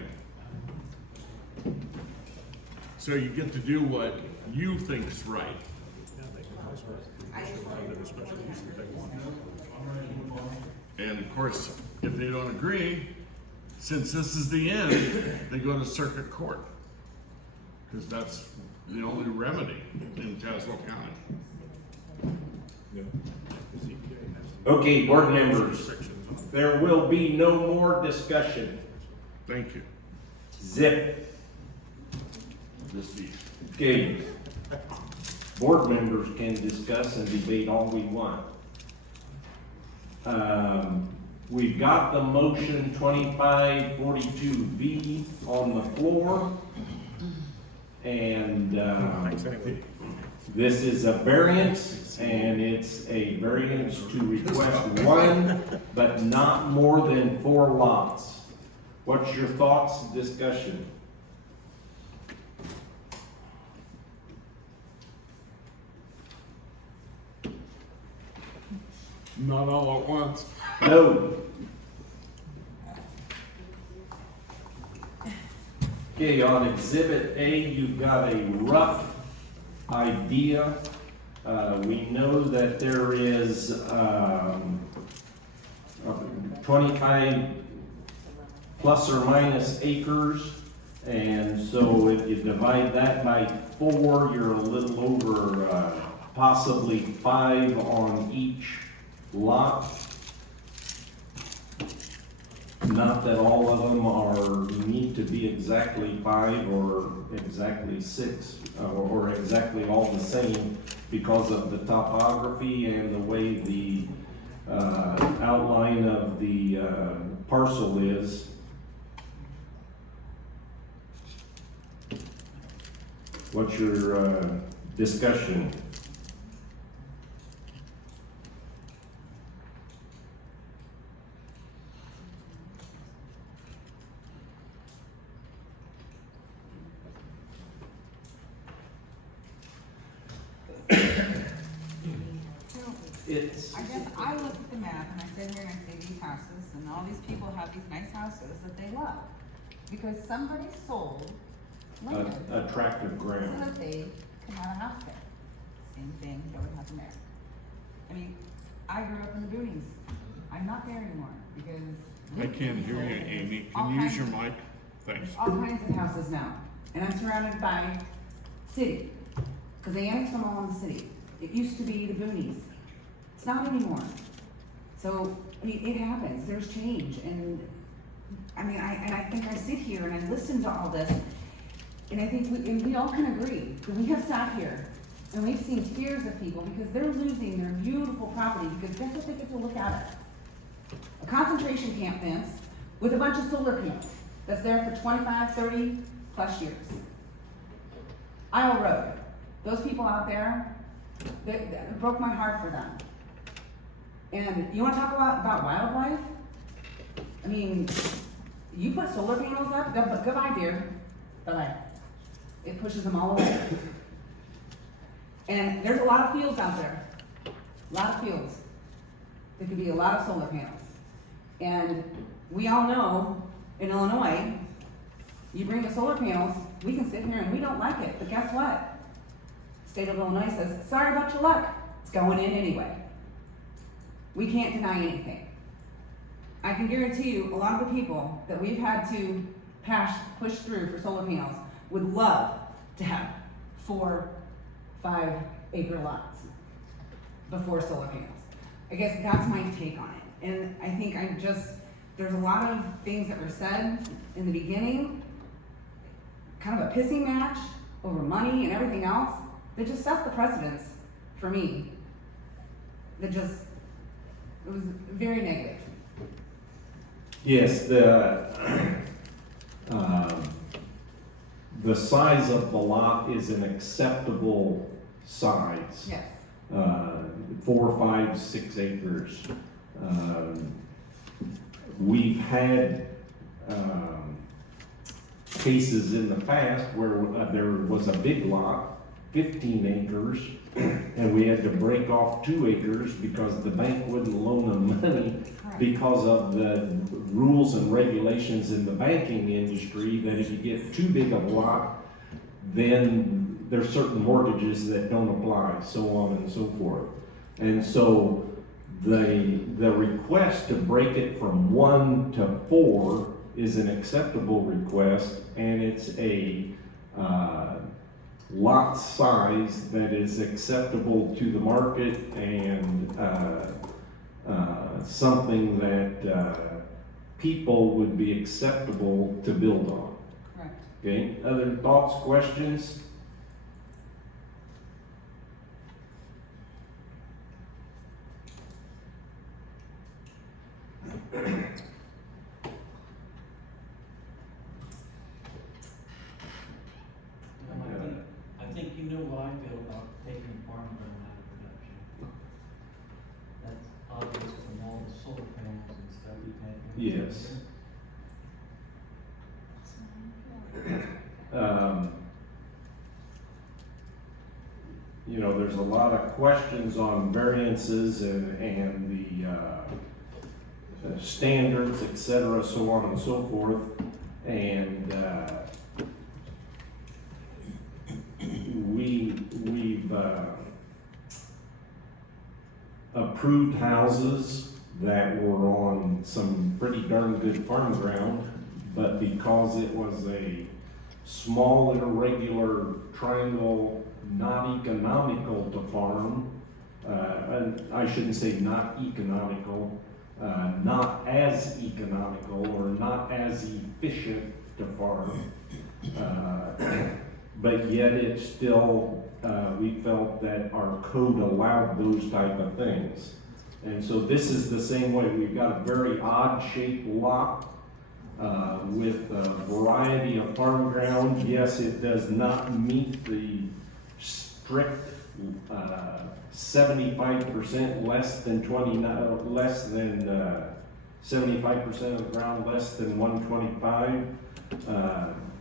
So you get to do what you think's right. And of course, if they don't agree, since this is the end, they go to circuit court. Because that's the only remedy in Tazewell County. Okay, board members, there will be no more discussion. Thank you. Zip. This week. Okay. Board members can discuss and debate all we want. We've got the motion 2542V on the floor. And this is a variance, and it's a variance to request 1, but not more than 4 lots. What's your thoughts, discussion? Not all at once. No. Okay, on Exhibit A, you've got a rough idea. We know that there is 25 plus or minus acres. And so if you divide that by 4, you're a little over possibly 5 on each lot. Not that all of them need to be exactly 5 or exactly 6 or exactly all the same because of the topography and the way the outline of the parcel is. What's your discussion? I guess I look at the map and I sit here and I see these houses and all these people have these nice houses that they love. Because somebody sold land A tract of so ground. that they can have a house there. Same thing that would happen there. I mean, I grew up in the boonies. I'm not there anymore because. I can't hear you, Amy. All Can you use kinds your of- mic? Thanks. All kinds of houses now, and I'm surrounded by city, because they annexed them all in the city. It used to be the boonies. It's not anymore. So, I mean, it happens, there's change, and, I mean, I think I sit here and I listen to all this, and I think we all can agree, that we have sat here, and we've seen tears of people, because they're losing their beautiful property, because guess what they get to look at? A concentration camp fence with a bunch of solar panels, that's there for 25, 30 plus years. Isle Road, those people out there, it broke my heart for them. And you wanna talk about wildlife? I mean, you put solar panels up, goodbye dear, bye-bye. It pushes them all away. And there's a lot of fields out there, a lot of fields. There could be a lot of solar panels. And we all know, in Illinois, you bring the solar panels, we can sit here and we don't like it, but guess what? State of Illinois says, sorry about your luck, it's going in anyway. We can't deny anything. I can guarantee you, a lot of the people that we've had to push through for solar panels would love to have 4, 5 acre lots before solar panels. I guess that's my take on it. And I think there's a lot of things that were said in the beginning, kind of a pissing match over money and everything else, that just sets the precedence for me. that just, it was very negative. Yes, the size of the lot is an acceptable size. Yes. 4, 5, 6 acres. We've had cases in the past where there was a big lot, 15 acres, and we had to break off 2 acres because the bank wouldn't loan them money because of the rules and regulations in the banking industry, that if you get too big of a lot, then there's certain mortgages that don't apply, so on and so forth. And so the request to break it from 1 to 4 is an acceptable request, and it's a lot size that is acceptable to the market and something that people would be acceptable to build on. Correct. Okay, other thoughts, questions? I think you know what I feel about taking farmland out of production. That's obvious from all the solar panels and stuff we've had. Yes. You know, there's a lot of questions on variances and the standards, et cetera, so on and so forth. And we've approved houses that were on some pretty darn good farm ground, but because it was a small irregular triangle, not economical to farm, and I shouldn't say not economical, not as economical or not as efficient to farm, but yet it still, we felt that our code allowed those type of things. And so this is the same way. We've got a very odd shaped lot with a variety of farm ground. Yes, it does not meet the strict 75% less than 29, less than 75% of the ground less than 125.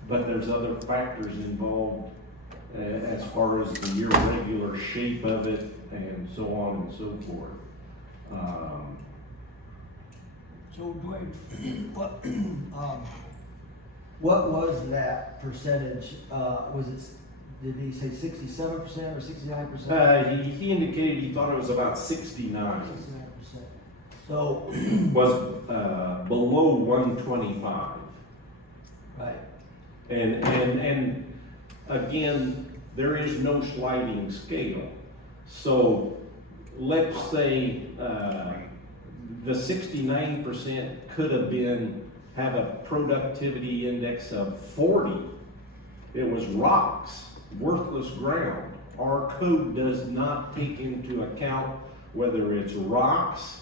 But there's other factors involved as far as the irregular shape of it and so on and so forth. So Dwayne, what was that percentage? Was it, did he say 67% or 69%? He indicated he thought it was about 69. 69%. So, Was below 125. right. And again, there is no sliding scale. So let's say the 69% could have a productivity index of 40. It was rocks, worthless ground. Our code does not take into account whether it's rocks,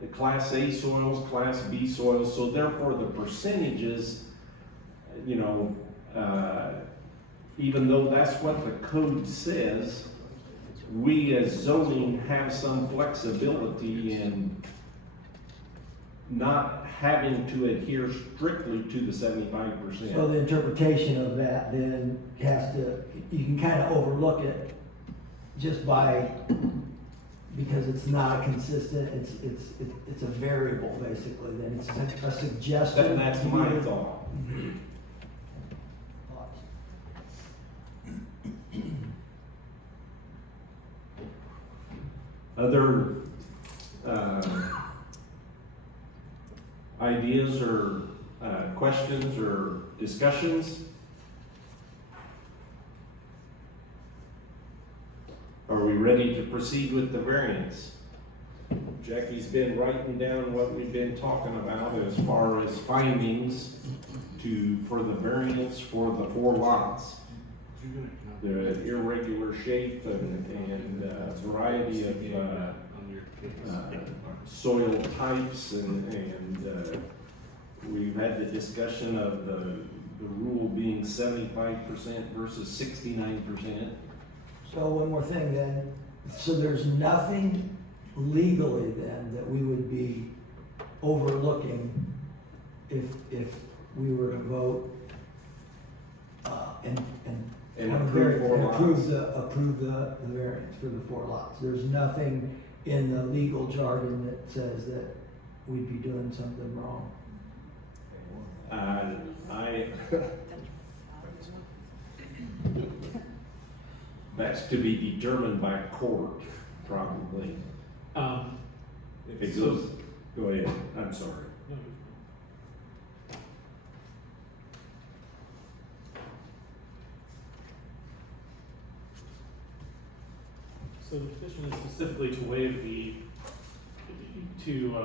the Class A soils, Class B soils, so therefore the percentages, you know, even though that's what the code says, we as zoning have some flexibility in not having to adhere strictly to the 75%. So the interpretation of that then has to, you can kind of overlook it just by, because it's not consistent, it's a variable basically, then it's a suggestion. And that's my thought. Other ideas or questions or discussions? Are we ready to proceed with the variance? Jackie's been writing down what we've been talking about as far as findings for the variance for the 4 lots. The irregular shape and variety of soil types and we've had the discussion of the rule being 75% versus 69%. So one more thing then, so there's nothing legally then that we would be overlooking if we were to vote, and approve four lots. approve the variance for the 4 lots. There's nothing in the legal jargon that says that we'd be doing something wrong. That's to be determined by court, probably. If it So- goes, go ahead, I'm sorry. So the petition is specifically to waive to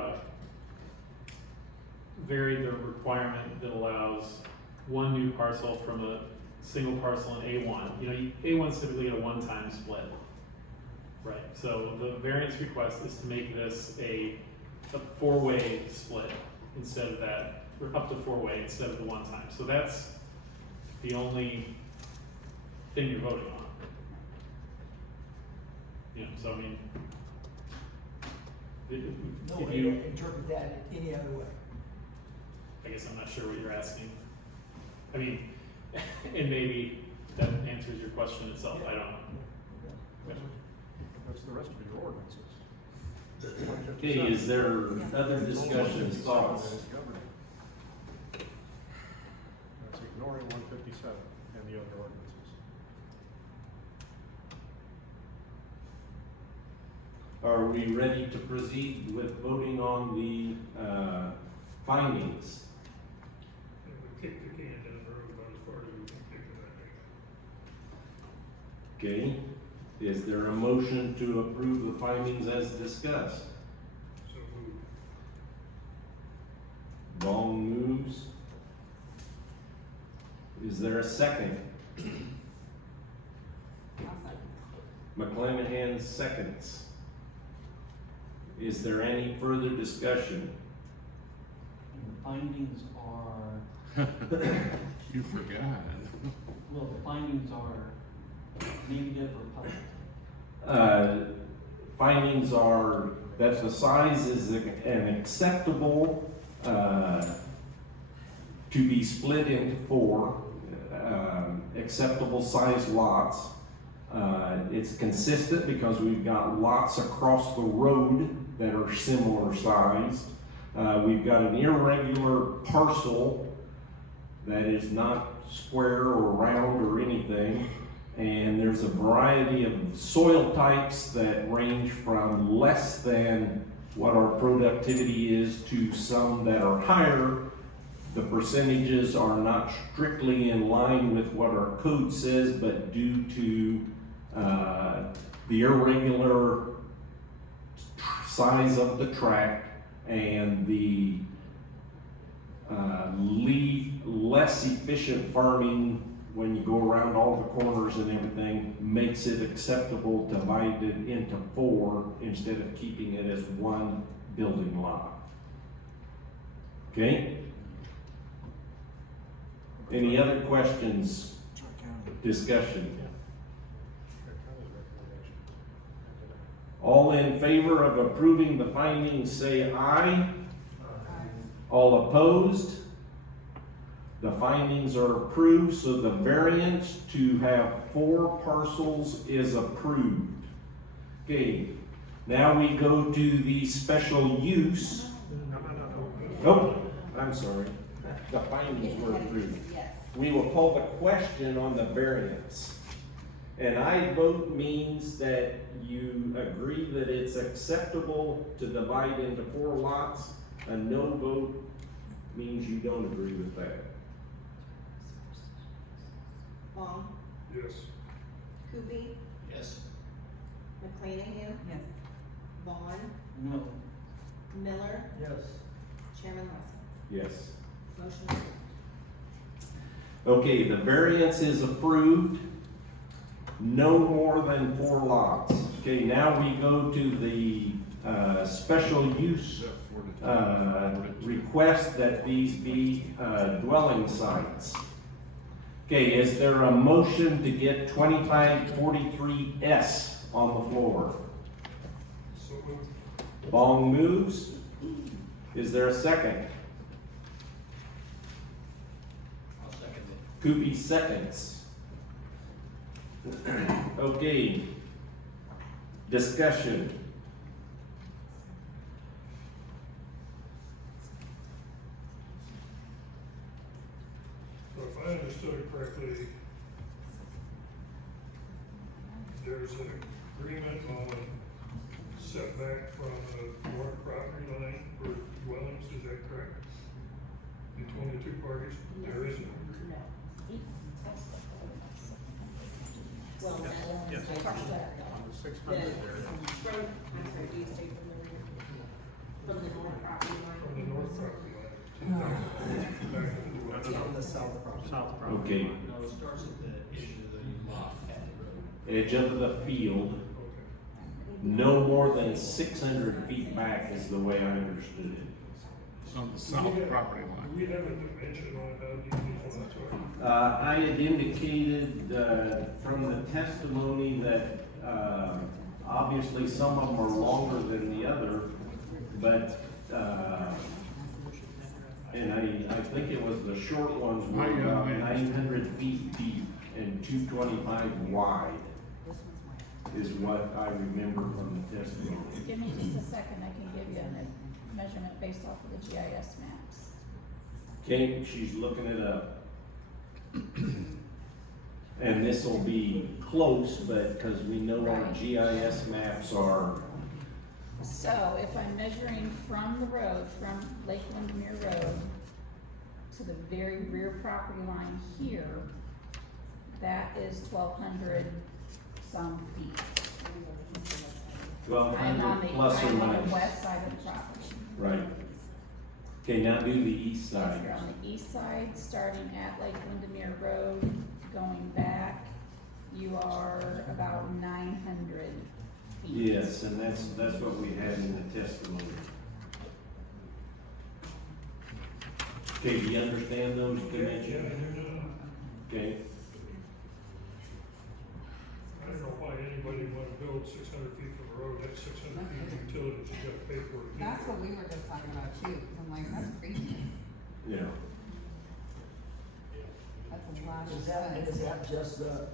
vary the requirement that allows one new parcel from a single parcel in A1. You know, A1 is typically a one-time split. Right, so the variance request is to make this a 4-way split instead of that, or up to 4-way instead of the one time. So that's the only thing you're voting on. You know, so I mean, No if way you, to interpret that any other way. I guess I'm not sure what you're asking. I mean, and maybe that answers your question itself, I don't know. That's the rest of your ordinances. Okay, is there other discussions, thoughts? That's ignoring 157 and the other ordinances. Are we ready to proceed with voting on the findings? And we kick the can down the road about as far as we can kick it, I think. Okay, is there a motion to approve the findings as discussed? So moved. Vaughn moves. Is there a second? McClanahan seconds. Is there any further discussion? And the findings are, You forgot. well, the findings are negative or positive. Findings are that the size is an acceptable, to be split into 4, acceptable size lots. It's consistent because we've got lots across the road that are similar sized. We've got an irregular parcel that is not square or round or anything. And there's a variety of soil types that range from less than what our productivity is to some that are higher. The percentages are not strictly in line with what our code says, but due to the irregular size of the tract and the less efficient farming when you go around all the corners and everything, makes it acceptable to divide it into 4 instead of keeping it as one building lot. Okay? Any other questions, discussion? All in favor of approving the findings say aye. All opposed? The findings are approved, so the variance to have 4 parcels is approved. Okay, now we go to the special use. Oh, I'm sorry. The findings were approved. Yes. We will call the question on the variance. An aye vote means that you agree that it's acceptable to divide into 4 lots. A no vote means you don't agree with that. Long, Yes. Kubi, Yes. McClanahan, Yes. Vaughn, No, Miller, Yes. Chairman Russell. Yes. Motion approved. Okay, the variance is approved. No more than 4 lots. Okay, now we go to the special use, request that these be, dwelling sites. Okay, is there a motion to get 2543S on the floor? So moved. Bong moves. Is there a second? I'll second it. Koopy seconds. Okay. Discussion. So if I understood it correctly, there's an agreement on setback from the north property line for dwellings, is that correct? Between the two parties, there isn't. Well, that's. Yes. The, from, I'm sorry, do you say from the north property line? From the north property line. Back to the west. From the south property. Okay. No, it starts at the edge of the lot at the road. Edge of the field, Okay. no more than 600 feet back is the way I understood it. On the Do south we have- property line. Do we have a dimension on how deep these lots are? I had indicated, from the testimony that, obviously some of them are longer than the other, but, and I think it was the short ones were about 900 feet deep and 225 wide, is what I remember from the testimony. Give me just a second, I can give you a measurement based off of the GIS maps. Okay, she's looking it up. And this will be close, but, because we know our Right. GIS maps are, So if I'm measuring from the road, from Lake Windermere Road to the very rear property line here, that is 1,200 some feet. 1,200 plus or I'm on the minus. west side of the property. Right. Okay, now do the east If side. you're on the east side, starting at Lake Windermere Road, going back, you are about 900 feet. Yes, and that's what we had in the testimony. Okay, do you understand those dimensions? Okay, I don't know why anybody would want to build 600 feet from the road, that's 600 feet of utilities, you gotta pay for it. That's what we were just talking about too, 'cause I'm like, that's crazy. yeah. That's a lot of Is that just the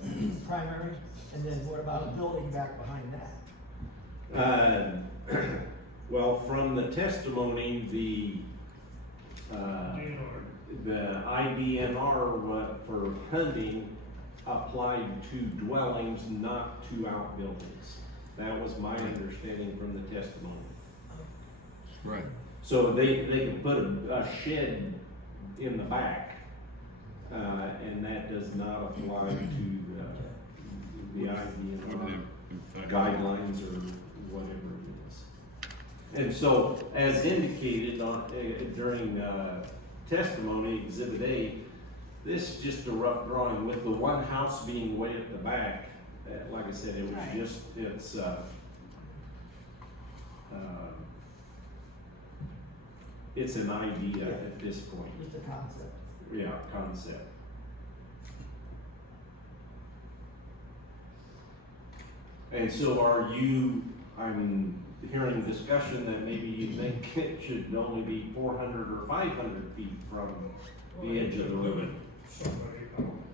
primary? And then what about a building back behind that? Well, from the testimony, the DNR. the IDNR for hunting applied to dwellings, not to outbuildings. That was my understanding from the testimony. Right. So they could put a shed in the back, and that does not apply to the IDNR guidelines or whatever it is. And so, as indicated during testimony, Exhibit A, this is just a rough drawing with the one house being way at the back. Like I said, it was Right. just, it's an idea at this point. Just a concept. Yeah, concept. And so are you, I'm hearing discussion that maybe you think it should only be 400 or 500 feet from the edge of the road? Somebody,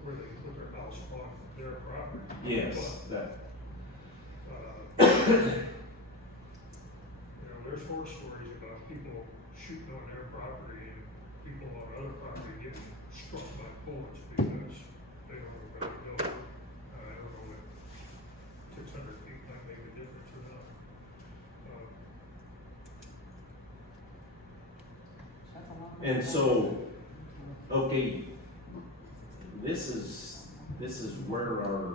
where they put their house on their property. Yes, that, You know, there's horror stories about people shooting on their property and people on other property getting struck by bullets because they don't know where to go. I don't know if 600 feet might make a difference or not. That's a lot. and so, okay, this is where our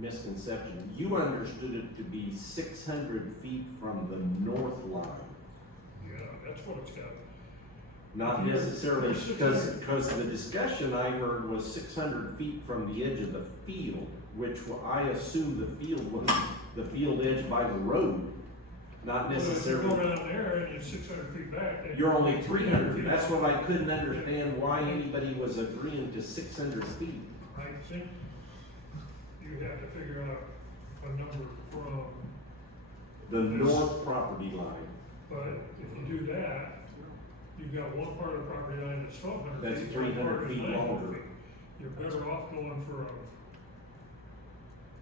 misconception, you understood it to be 600 feet from the north line. Yeah, that's what it's got. Not necessarily, because the discussion I heard was 600 feet from the edge of the field, which I assumed the field was the field edge by the road. not But if you necessarily. go down there and you're 600 feet back, then. You're only 300, feet that's off. what I couldn't understand, why anybody was agreeing to 600 feet. I think you have to figure out a number from, The north property line, but if you do that, you've got one part of the property line that's 1,200 That's feet. one 300 part is feet 900 longer. feet. You're better off going for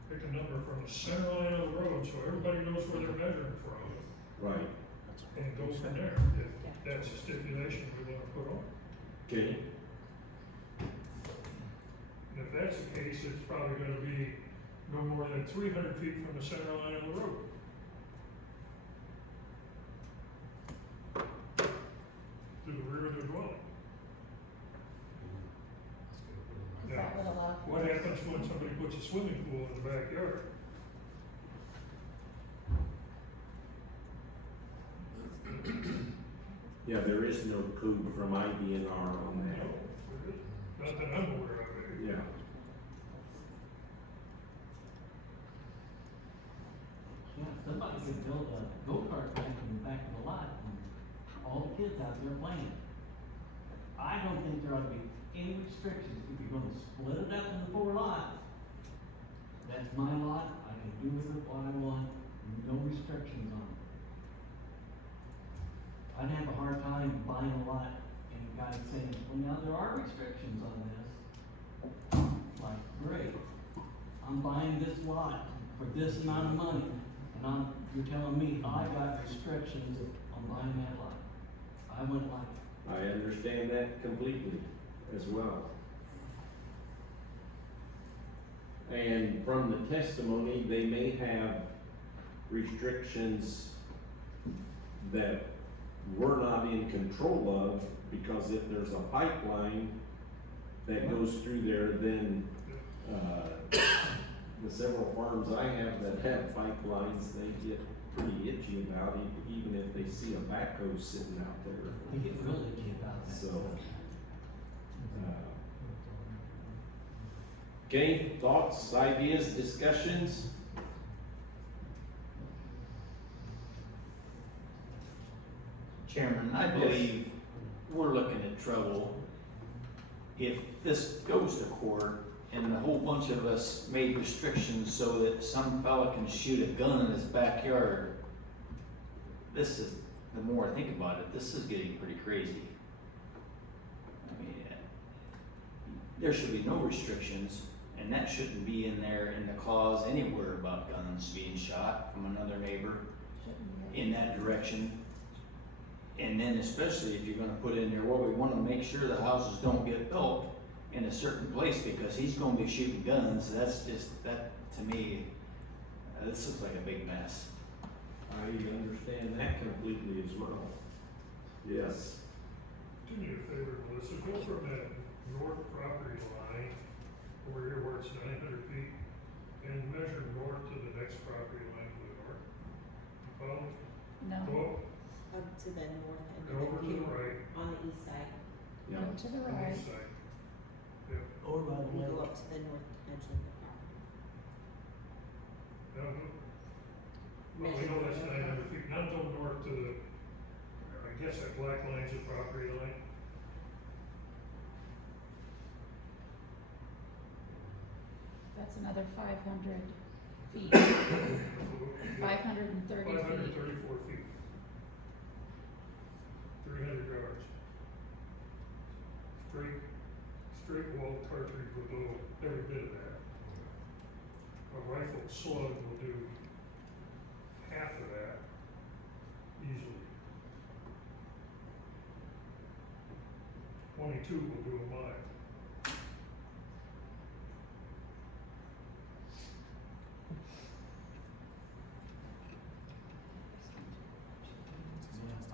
pick a number from the center line of the road, so everybody knows where they're measuring from, right, and go from there, if that's a stipulation we wanna put on. okay? And if that's the case, it's probably gonna be no more than 300 feet from the center line of the road. To the rear of the dwelling. That would allow. What happens when somebody puts a swimming pool in the backyard? Yeah, there is no code from IDNR on that, Not that I'm aware of it. yeah. Yeah, somebody could build a go-kart track in the back of the lot and all the kids out there playing. I don't think there ought to be any restrictions if you're gonna split it up into 4 lots. That's my lot, I can do with it what I want, no restrictions on it. I'd have a hard time buying a lot and a guy saying, well, now there are restrictions on this. Like, great, I'm buying this lot for this amount of money, and you're telling me I got restrictions on buying that lot. I wouldn't like it. I understand that completely as well. And from the testimony, they may have restrictions that we're not in control of, because if there's a pipeline that goes through there, then, the several farms I have that have pipelines, they get pretty itchy about it, even if they see a backhoe sitting out there. I get really itchy about that. So, okay, thoughts, ideas, discussions? Chairman, I believe we're looking at trouble if this goes to court and a whole bunch of us made restrictions so that some fella can shoot a gun in his backyard. This is, the more I think about it, this is getting pretty crazy. I mean, there should be no restrictions, and that shouldn't be in there in the clause anywhere about guns being shot from another neighbor in that direction. And then especially if you're gonna put in there, well, we wanna make sure the houses don't get built in a certain place because he's gonna be shooting guns, that's just, that, to me, this looks like a big mess. I understand that completely as well. Yes. Do me a favor, Melissa, go from that north property line over here where it's 900 feet and measure north to the next property line to the north. You follow? No, Go Up to the north end and of over to the right, on the east side. Yeah. go to the on the right. east side. Yeah. Or by the You way, go up to the north edge of the property. Now, well, we know that's 900 feet, not go north to the, I guess that black line's the property line. That's another 500 feet, 530 feet. 534 feet. 300 yards. Straight wall cartridge will do every bit of that. A rifle slug will do half of that easily. 22 will do a mile.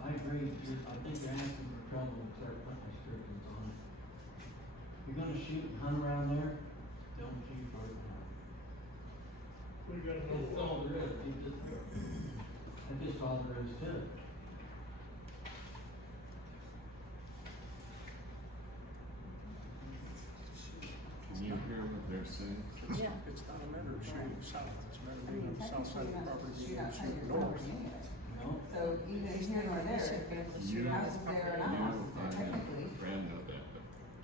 I agree, I think you're asking for trouble with certain restrictions on it. If you're gonna shoot and hunt around there, don't shoot for it now. We got That's another all one. there is, that's just all there is to it. Can you hear what they're saying? Yeah. It's not a matter of shooting south, it's a matter of being on the south side of the property, Shoot being outside shooting your north. property anyway. No, No? So either here or there, if your house is there or not, technically.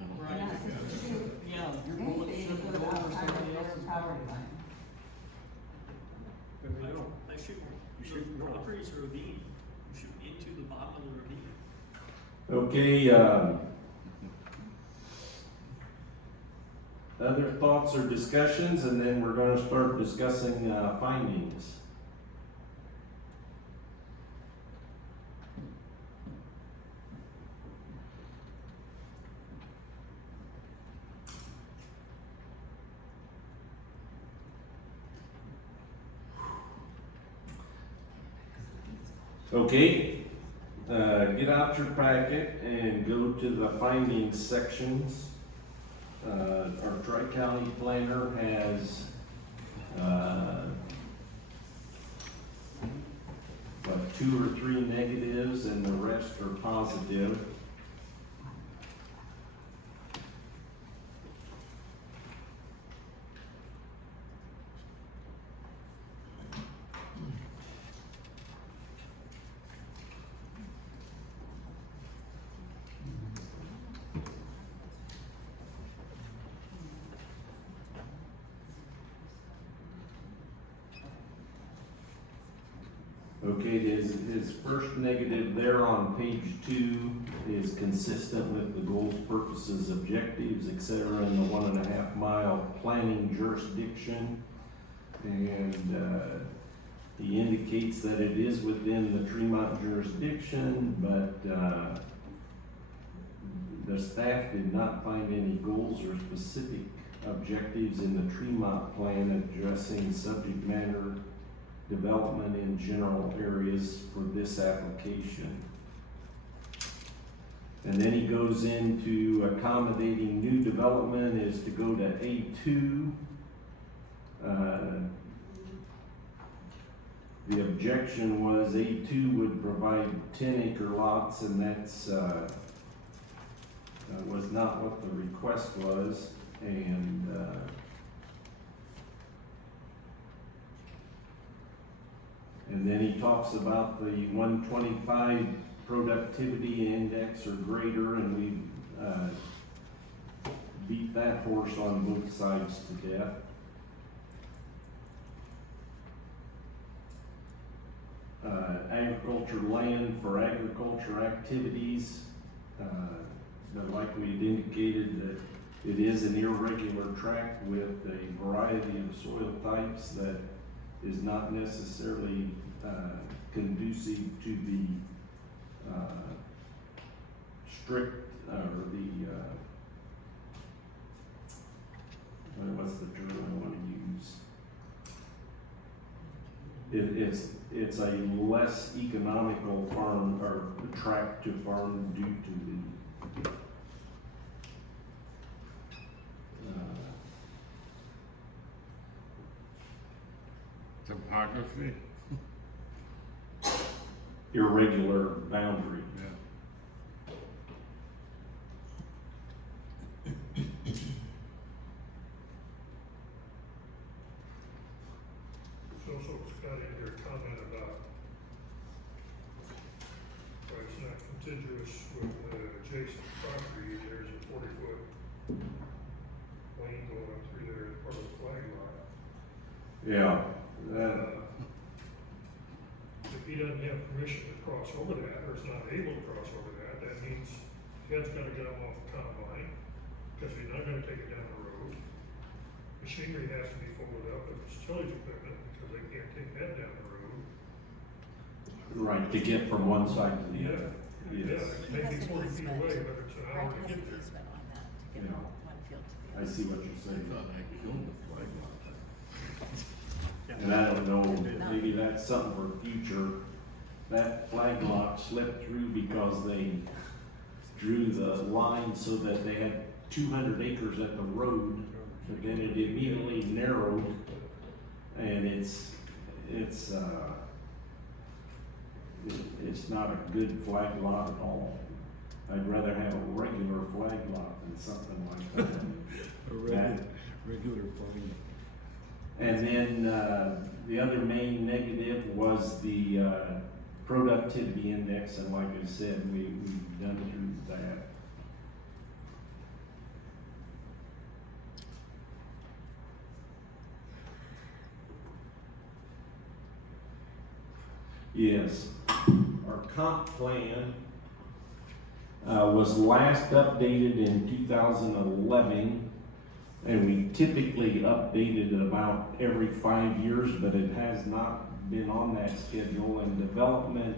You're not supposed to shoot Yeah, you're going to anything shoot that the goes door or outside of somebody their else's property property. line. I shoot, properties are ravine, you shoot into the bottom of the ravine. Okay, other thoughts or discussions, and then we're gonna start discussing, findings. Okay, get out your packet and go to the findings sections. Our Tri-County planner has, what, 2 or 3 negatives and the rest are positive. Okay, his first negative there on page 2 is consistent with the goals, purposes, objectives, etc. in the 1.5 mile planning jurisdiction. And he indicates that it is within the Tremont jurisdiction, but the staff did not find any goals or specific objectives in the Tremont plan addressing subject matter development in general areas for this application. And then he goes into accommodating new development is to go to A2. The objection was A2 would provide 10-acre lots, and that's was not what the request was, and then he talks about the 125 productivity index or greater, and we beat that horse on both sides to death. Agriculture land for agriculture activities, that like we had indicated that it is an irregular tract with a variety of soil types that is not necessarily conducive to the strict or the what's the term I want to use? It's a less economical farm or tract to farm due to the Topography? irregular boundary. Yeah. It's also got in your comment about, well, it's not contiguous with the adjacent property, there's a 40-foot lane going through there as part of the flag lot. Yeah, If he doesn't have permission to cross over that, or is not able to cross over that, that means head's gotta get him off the combine, because he's not gonna take it down the road. Machinery has to be folded up if it's tillage equipment, because they can't take that down the road. right, to get from one side to the other. Yeah, Yes, it may be 40 feet away, but it's an hour to get there. Yeah. I see what you're saying. And I don't know, maybe that's something for future. That flag lot slipped through because they drew the line so that they had 200 acres at the road, but then it immediately narrowed, and it's not a good flag lot at all. I'd rather have a regular flag lot than something like that. Regular farming. And then, the other main negative was the, productivity index, and like I said, we've done through that. Yes, our comp plan was last updated in 2011, and we typically update it about every 5 years, but it has not been on that schedule, and development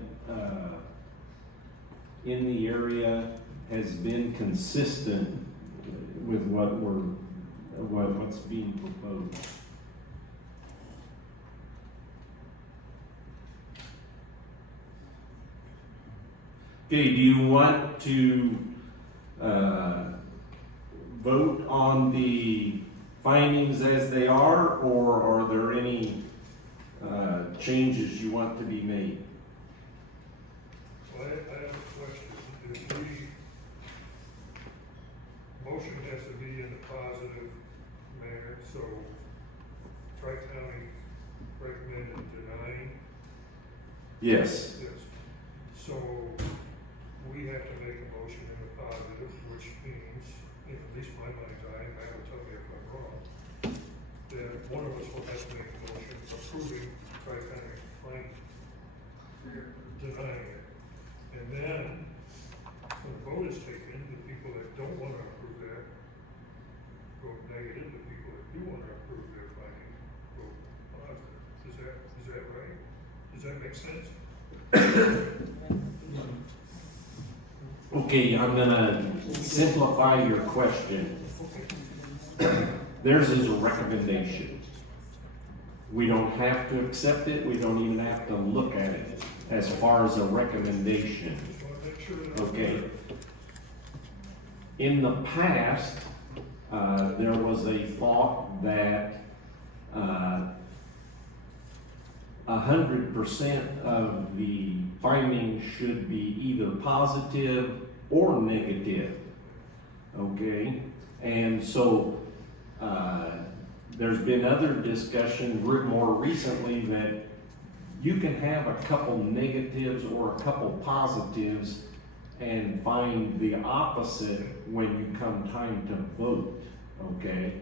in the area has been consistent with what's being proposed. Okay, do you want to vote on the findings as they are, or are there any changes you want to be made? Well, I have a question. If motion has to be in a positive manner, so Tri-County recommended denying. Yes. Yes. So we have to make a motion in the positive, which means, at least my mind's eye, and Matt will tell me if I'm wrong, that one of us will have to make a motion approving Tri-County finding, denying it. And then, when the vote is taken, the people that don't want to approve that vote negative, the people that do want to approve their finding vote positive. Is that right? Does that make sense? Okay, I'm gonna simplify your question. Theirs is a recommendation. We don't have to accept it, we don't even have to look at it as far as a recommendation. Just want to make sure that. Okay. In the past, there was a thought that 100% of the findings should be either positive or negative. Okay, and so there's been other discussion more recently that you can have a couple negatives or a couple positives and find the opposite when you come time to vote, okay?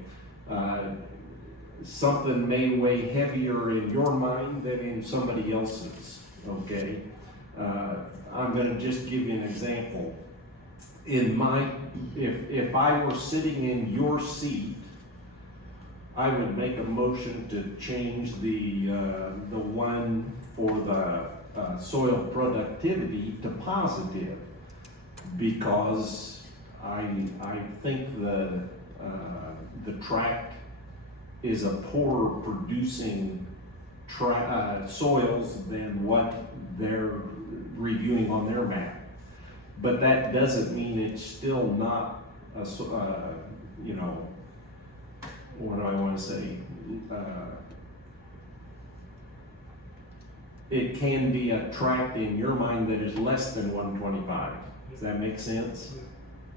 Something may weigh heavier in your mind than in somebody else's, okay? I'm gonna just give you an example. If I were sitting in your seat, I would make a motion to change the one for the soil productivity to positive, because I think the tract is a poorer producing soils than what they're reviewing on their map. But that doesn't mean it's still not you know, what do I want to say? It can be a tract in your mind that is less than 125. Does that make sense?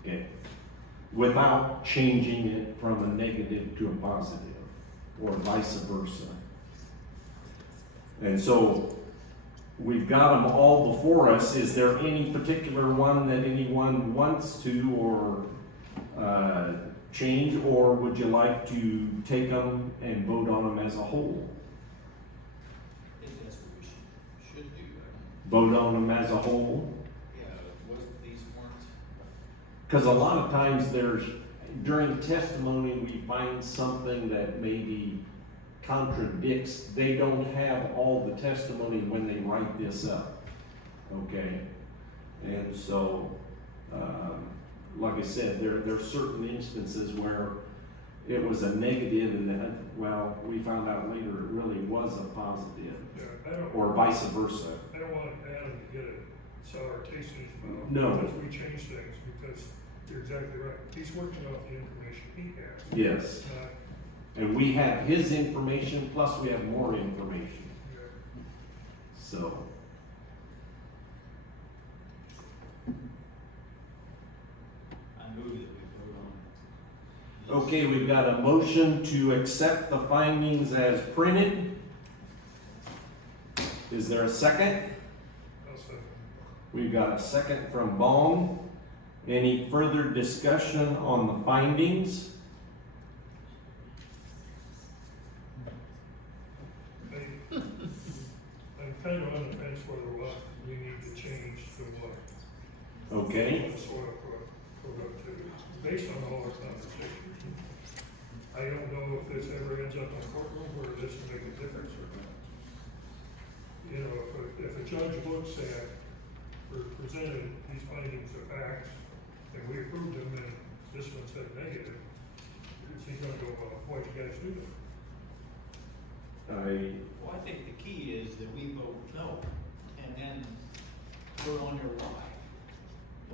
Okay. Without changing it from a negative to a positive, or vice versa. And so we've got them all before us. Is there any particular one that anyone wants to or change, or would you like to take them and vote on them as a whole? I think that's what we should do. Vote on them as a whole? Yeah, what if these weren't? Because a lot of times during testimony, we find something that maybe contradicts. They don't have all the testimony when they write this up, okay? And so, like I said, there are certain instances where it was a negative and then, well, we found out later it really was a positive, Yeah, or vice versa. I don't want Adam to get a sour taste in his mouth. No. Because we change things, because you're exactly right. He's working off the information he has. Yes. And we have his information, plus we have more information. Yeah. So, I move that we vote on. okay, we've got a motion to accept the findings as printed. Is there a second? I'll We've got a second from Baum. Any further discussion on the findings? I'm kind of on the fence whether what we need to change to what. Okay, Soil productivity, based on all our conversations. I don't know if this ever ends up in a courtroom where this will make a difference or not. You know, if a judge looks at, or presented these findings of facts, and we approved them, and this one said negative, is he gonna go, well, why'd you guys do that? Well, I think the key is that we vote no, and then we're on your why.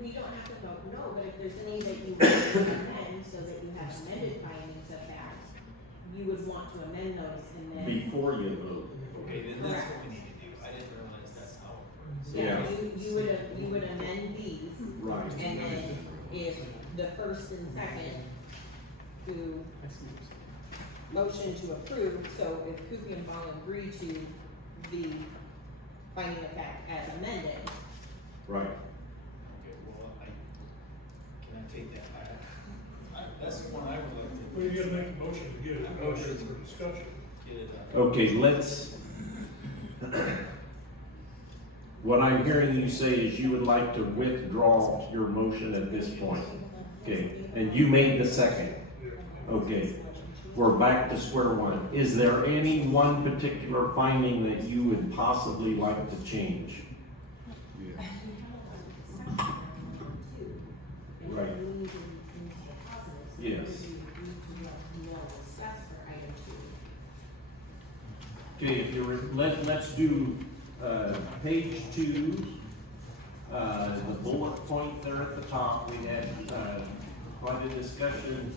We don't have to vote no, but if there's any that you want to amend, so that you have amended findings of fact, you would want to amend those and then. before you vote. Okay, then that's what we need to do. I didn't realize that's how it works. Yeah, Yeah. you would amend these. Right. And then if the first and second who motion to approve, so if Kupi and Ball agree to the finding of fact as amended, Right. Okay, well, can I take that back? That's the one I would like to. Well, you gotta make a motion to get it, motion for discussion. Get it done. Okay, let's, what I'm hearing you say is you would like to withdraw your motion at this point. Okay, and you made the second. Okay, we're back to square one. Is there any one particular finding that you would possibly like to change? Right. Yes. Okay, if you're, let's do, page 2, the bullet point there at the top, we had, quite a discussion,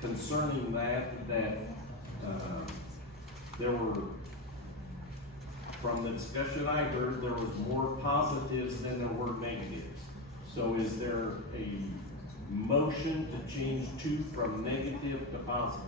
concerning that, there were, from the discussion I heard, there was more positives than there were negatives. So is there a motion to change 2 from negative to positive?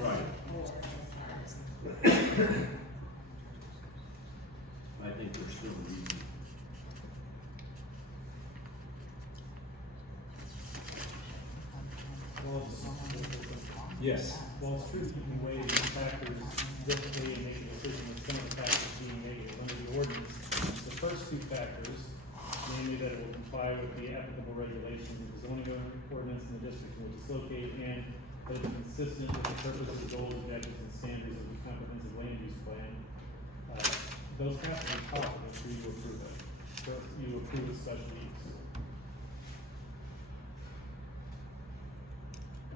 Right. I think there's still a reason. Yes. Well, it's true, you can weigh the factors differently and make a decision with some of the factors being negative under the ordinance. The first 2 factors, namely that it will comply with the applicable regulations of the zoning ordinance in the district in which it's located, and that it's consistent with the purpose of the goals, objectives, and standards of the comprehensive land use plan. Those factors are positive for you to approve it, for you to approve a special use.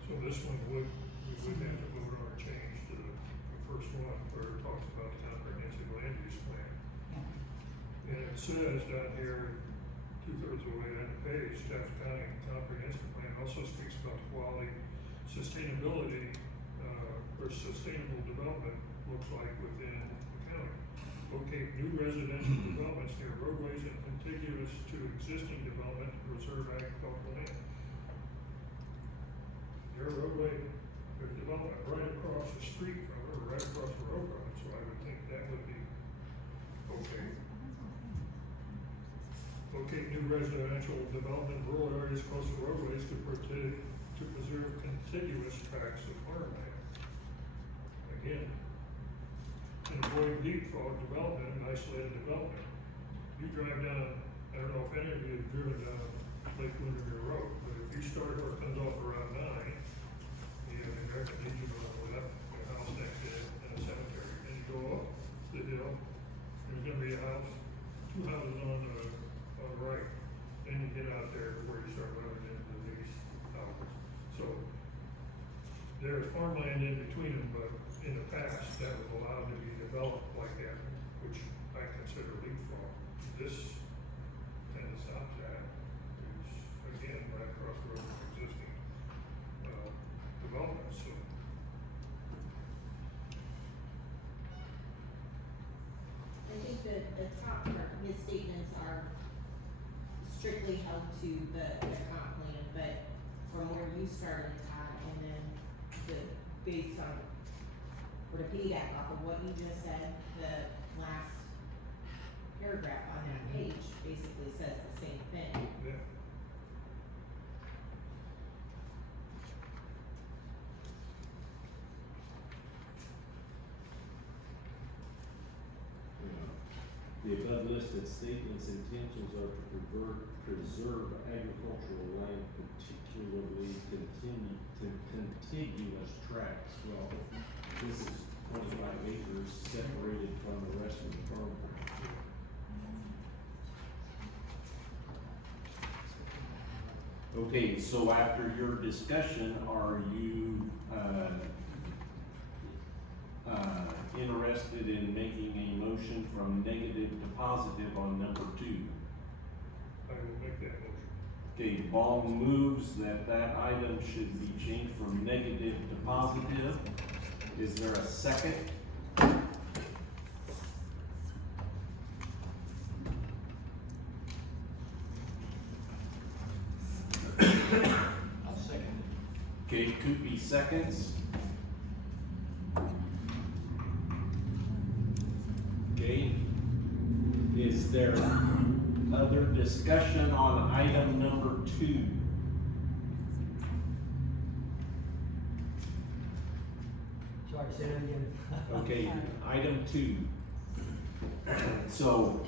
So this one would, we would have to vote on a change to the first one where it talks about the comprehensive land use plan. And it says down here, 2/3 of the way down the page, Taft County comprehensive plan also speaks about quality, sustainability, or sustainable development looks like within the county. Locate new residential developments near roadways and contiguous to existing development to preserve agricultural land. Your roadway, there's development right across the street from it, or right across the road from it, so I would think that would be okay. Locate new residential development in rural areas close to roadways to preserve contiguous tracts of farmland. Again, and avoid leapfrog development and isolated development. You drive down, I don't know if any of you have driven down Lake Windermere Road, but if you start where it comes off around 9, you have an American Legion on the left, a house next to it, and a cemetery, and you go up the hill, there's gonna be a house, 2 houses on the right, then you get out there where you start running into these houses. So, there's farmland in between them, but in the past, that was allowed to be developed like that, which I consider leapfrog. this tenant stops at is, again, right across the road from existing, development, so. I think that the top part, his statements are strictly held to the comp plan, but from where you started, Todd, and then based on, or to piggyback off of what you just said, the last paragraph on that page basically says the same thing. Yeah. The above listed statements' intentions are to preserve agricultural land, particularly contiguous tracts. Well, this is 25 acres separated from the rest of the farm. Okay, so after your discussion, are you, interested in making a motion from negative to positive on number 2? I will make that motion. Okay, Ball moves that item should be changed from negative to positive. Is there a second? I'll second it. Okay, Koopy seconds. Okay, is there other discussion on item number 2? Sorry, say that again. Okay, item 2. So,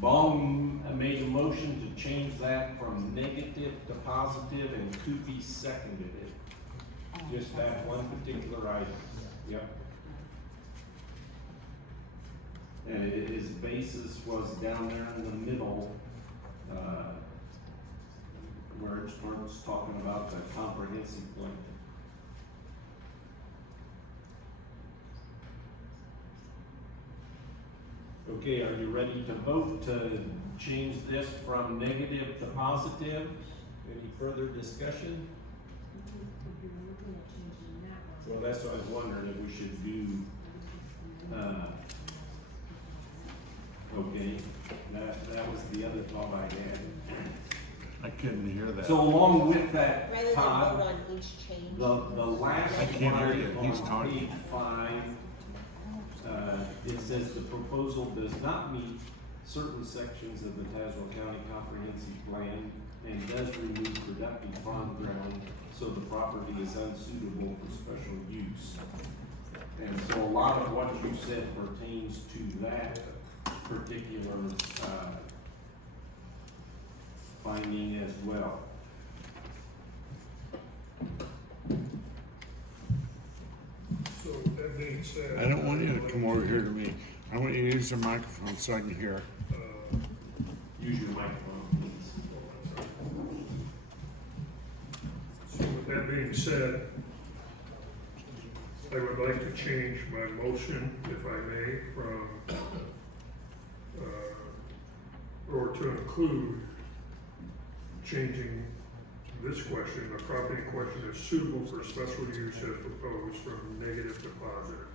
Baum made a motion to change that from negative to positive, and Koopy seconded it. Just that one particular item. Yep. And his basis was down there in the middle, where it starts talking about the comprehensive plan. Okay, are you ready to vote to change this from negative to positive? Any further discussion? Well, that's what I was wondering if we should do, okay, that was the other thought I had. I couldn't hear that. So along with that, Rather than Todd, vote on each change. the last I can't hear you. line He's on talking. page 5, it says the proposal does not meet certain sections of the Tazewell County Comprehensive Plan and does remove productive farm ground, so the property is unsuitable for special use. And so a lot of what you said pertains to that particular, finding as well. So that being said. I don't want you to come over here to me. I want you to use the microphone so I can hear. Use your microphone, please. So with that being said, I would like to change my motion, if I may, from, or to include changing this question, the property in question is suitable for special use as proposed, from negative to positive.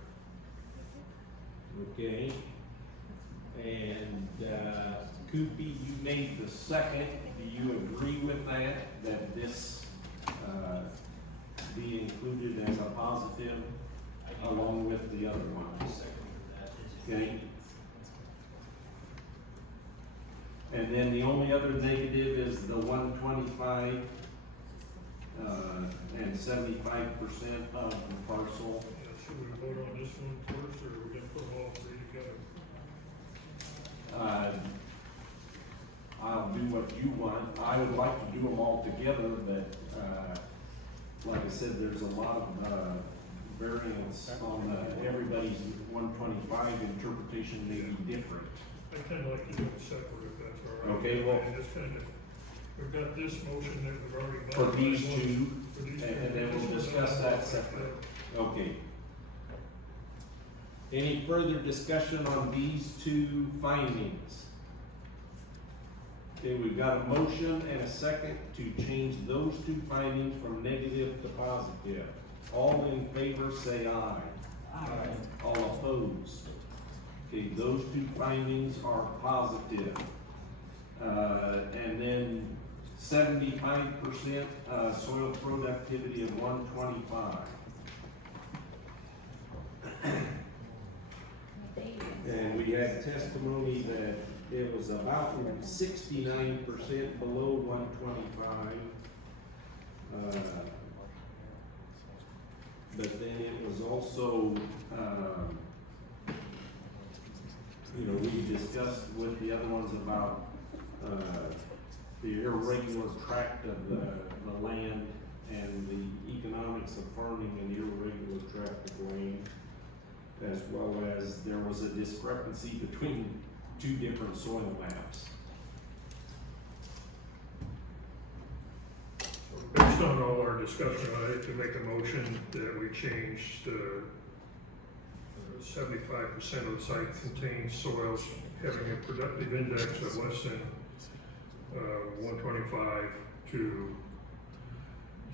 Okay, and, Koopy, you made the second, do you agree with that this, be included as a positive along with the other ones? Okay? And then the only other negative is the 125, and 75% of the parcel. Should we vote on this one first, or are we gonna put all three together? I'll do what you want. I would like to do them all together, but, like I said, there's a lot of, variance on everybody's 125 interpretation may be different. I kinda like to do it separate, if that's all right. Okay, well- And just kinda, we've got this motion that we've already made. For these two, For these and then we'll two. discuss that separate. Okay. Any further discussion on these two findings? Okay, we've got a motion and a second to change those two findings from negative to positive. All in favor say aye. Aye. All opposed? Okay, those two findings are positive. And then 75% soil productivity of 125. And we had testimony that it was about 69% below 125. But then it was also, we discussed with the other ones about, the irregular tract of the land and the economics of farming an irregular tract of land, as well as there was a discrepancy between two different soil maps. Based on all our discussion, I'd like to make a motion that we change the 75% of the site contains soils having a productive index of less than 125 to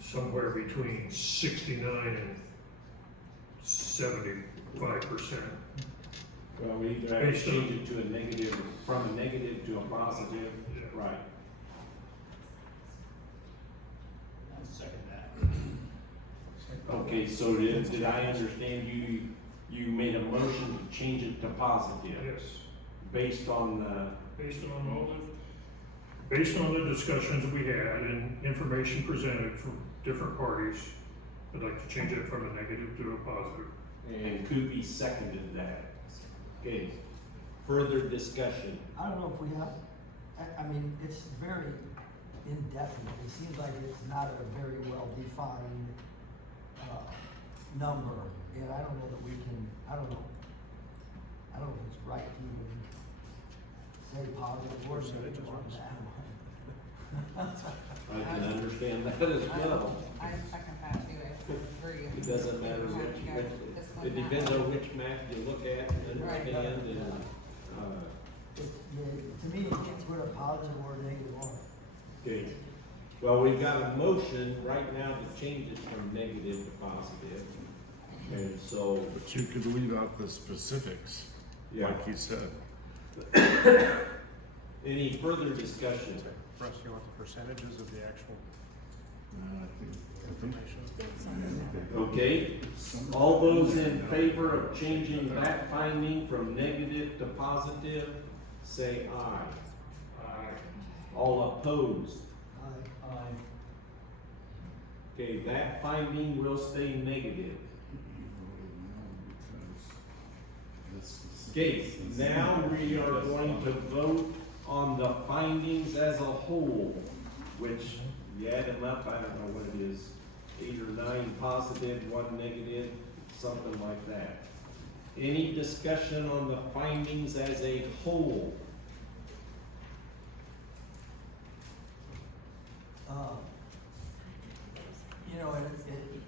somewhere between 69 and 75%. Well, we either have to change it to a negative, from a negative to a positive, right? Second that. Okay, so did I understand you made a motion to change it to positive? Yes. Based on Based on the discussions we had and information presented from different parties, I'd like to change it from a negative to a positive. and Kupi seconded that. Okay, further discussion. I don't know if we have, I mean, it's very indefinite. It seems like it's not a very well-defined, number, and I don't know that we can, I don't know if it's right to even say positive or negative on that one. I can understand that as well. I second that too, I agree. It doesn't matter which, it depends on which map you look at and understand and, To me, you can't put a positive or a negative on it. okay. Well, we've got a motion right now to change it from negative to positive. And so, But you could leave out the specifics, yeah. like you said. Any further discussion? Russ, you want the percentages of the actual Information. Okay, all those in favor of changing that finding from negative to positive, say aye. Aye. All opposed? Aye. Okay, that finding will stay negative. Okay, now we are going to vote on the findings as a whole, which you add them up, I don't know what it is, 8 or 9 positive, 1 negative, something like that. Any discussion on the findings as a whole?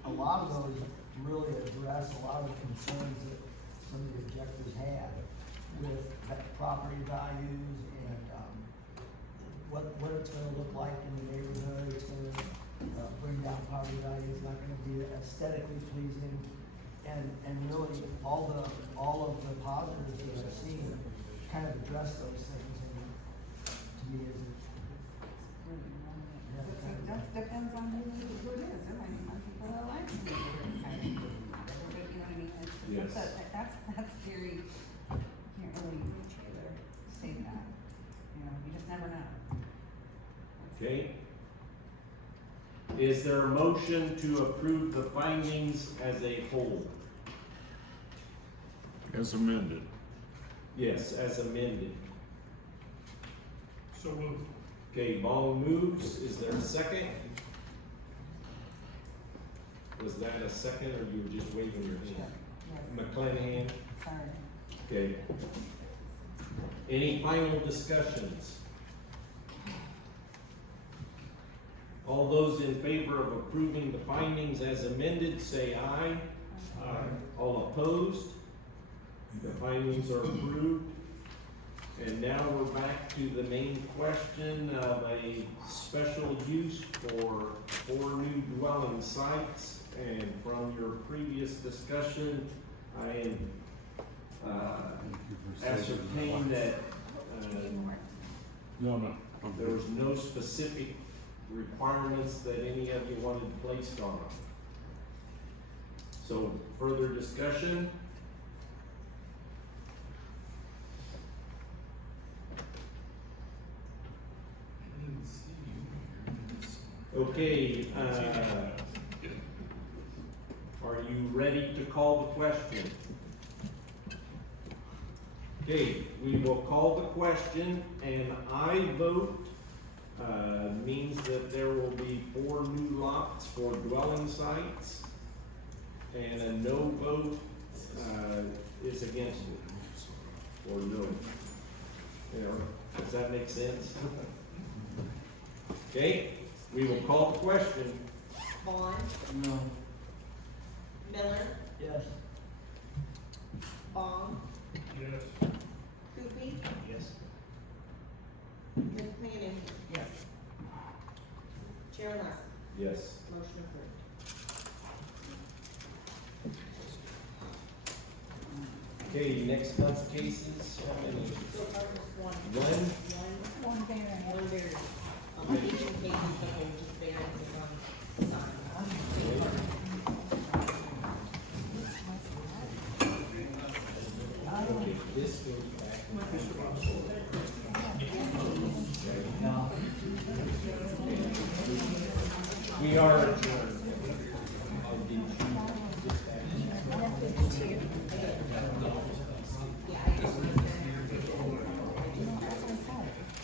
A lot of those really address a lot of the concerns that some of the objectors had with property values and, what it's gonna look like in the neighborhood. It's gonna, bring down property values, it's not gonna be aesthetically pleasing. And really, all of the positives that I've seen kind of address those things, and to me is. That depends on who it is, there might be some people that like some neighborhood kind of, you know what I mean? Yes. That's very, you can't really say that, you just never know. Okay. Is there a motion to approve the findings as a whole? As amended. Yes, as amended. So moved. Okay, Ball moves, is there a second? Was that a second, or you were just waving your hand? Yes, McClanahan, sorry. okay. Any final discussions? All those in favor of approving the findings as amended, say aye. Aye. All opposed? The findings are approved. And now we're back to the main question of a special use for 4 new dwelling sites. And from your previous discussion, I ascertained that No. there was no specific requirements that any of you wanted placed on them. So further discussion? Okay, are you ready to call the question? Okay, we will call the question, and I vote, means that there will be 4 new lots for dwelling sites, and a no vote, is against it, or no. You know, does that make sense? Okay, we will call the question. Vaughn, No. Miller, Yes. Bong, Yes. Coopey, Yes. McManus, Yes. Chair Lester. Yes. Motion approved. Okay, next month's cases, how many? So far, just one. One? One One variance. variance. Each case is the whole just variance.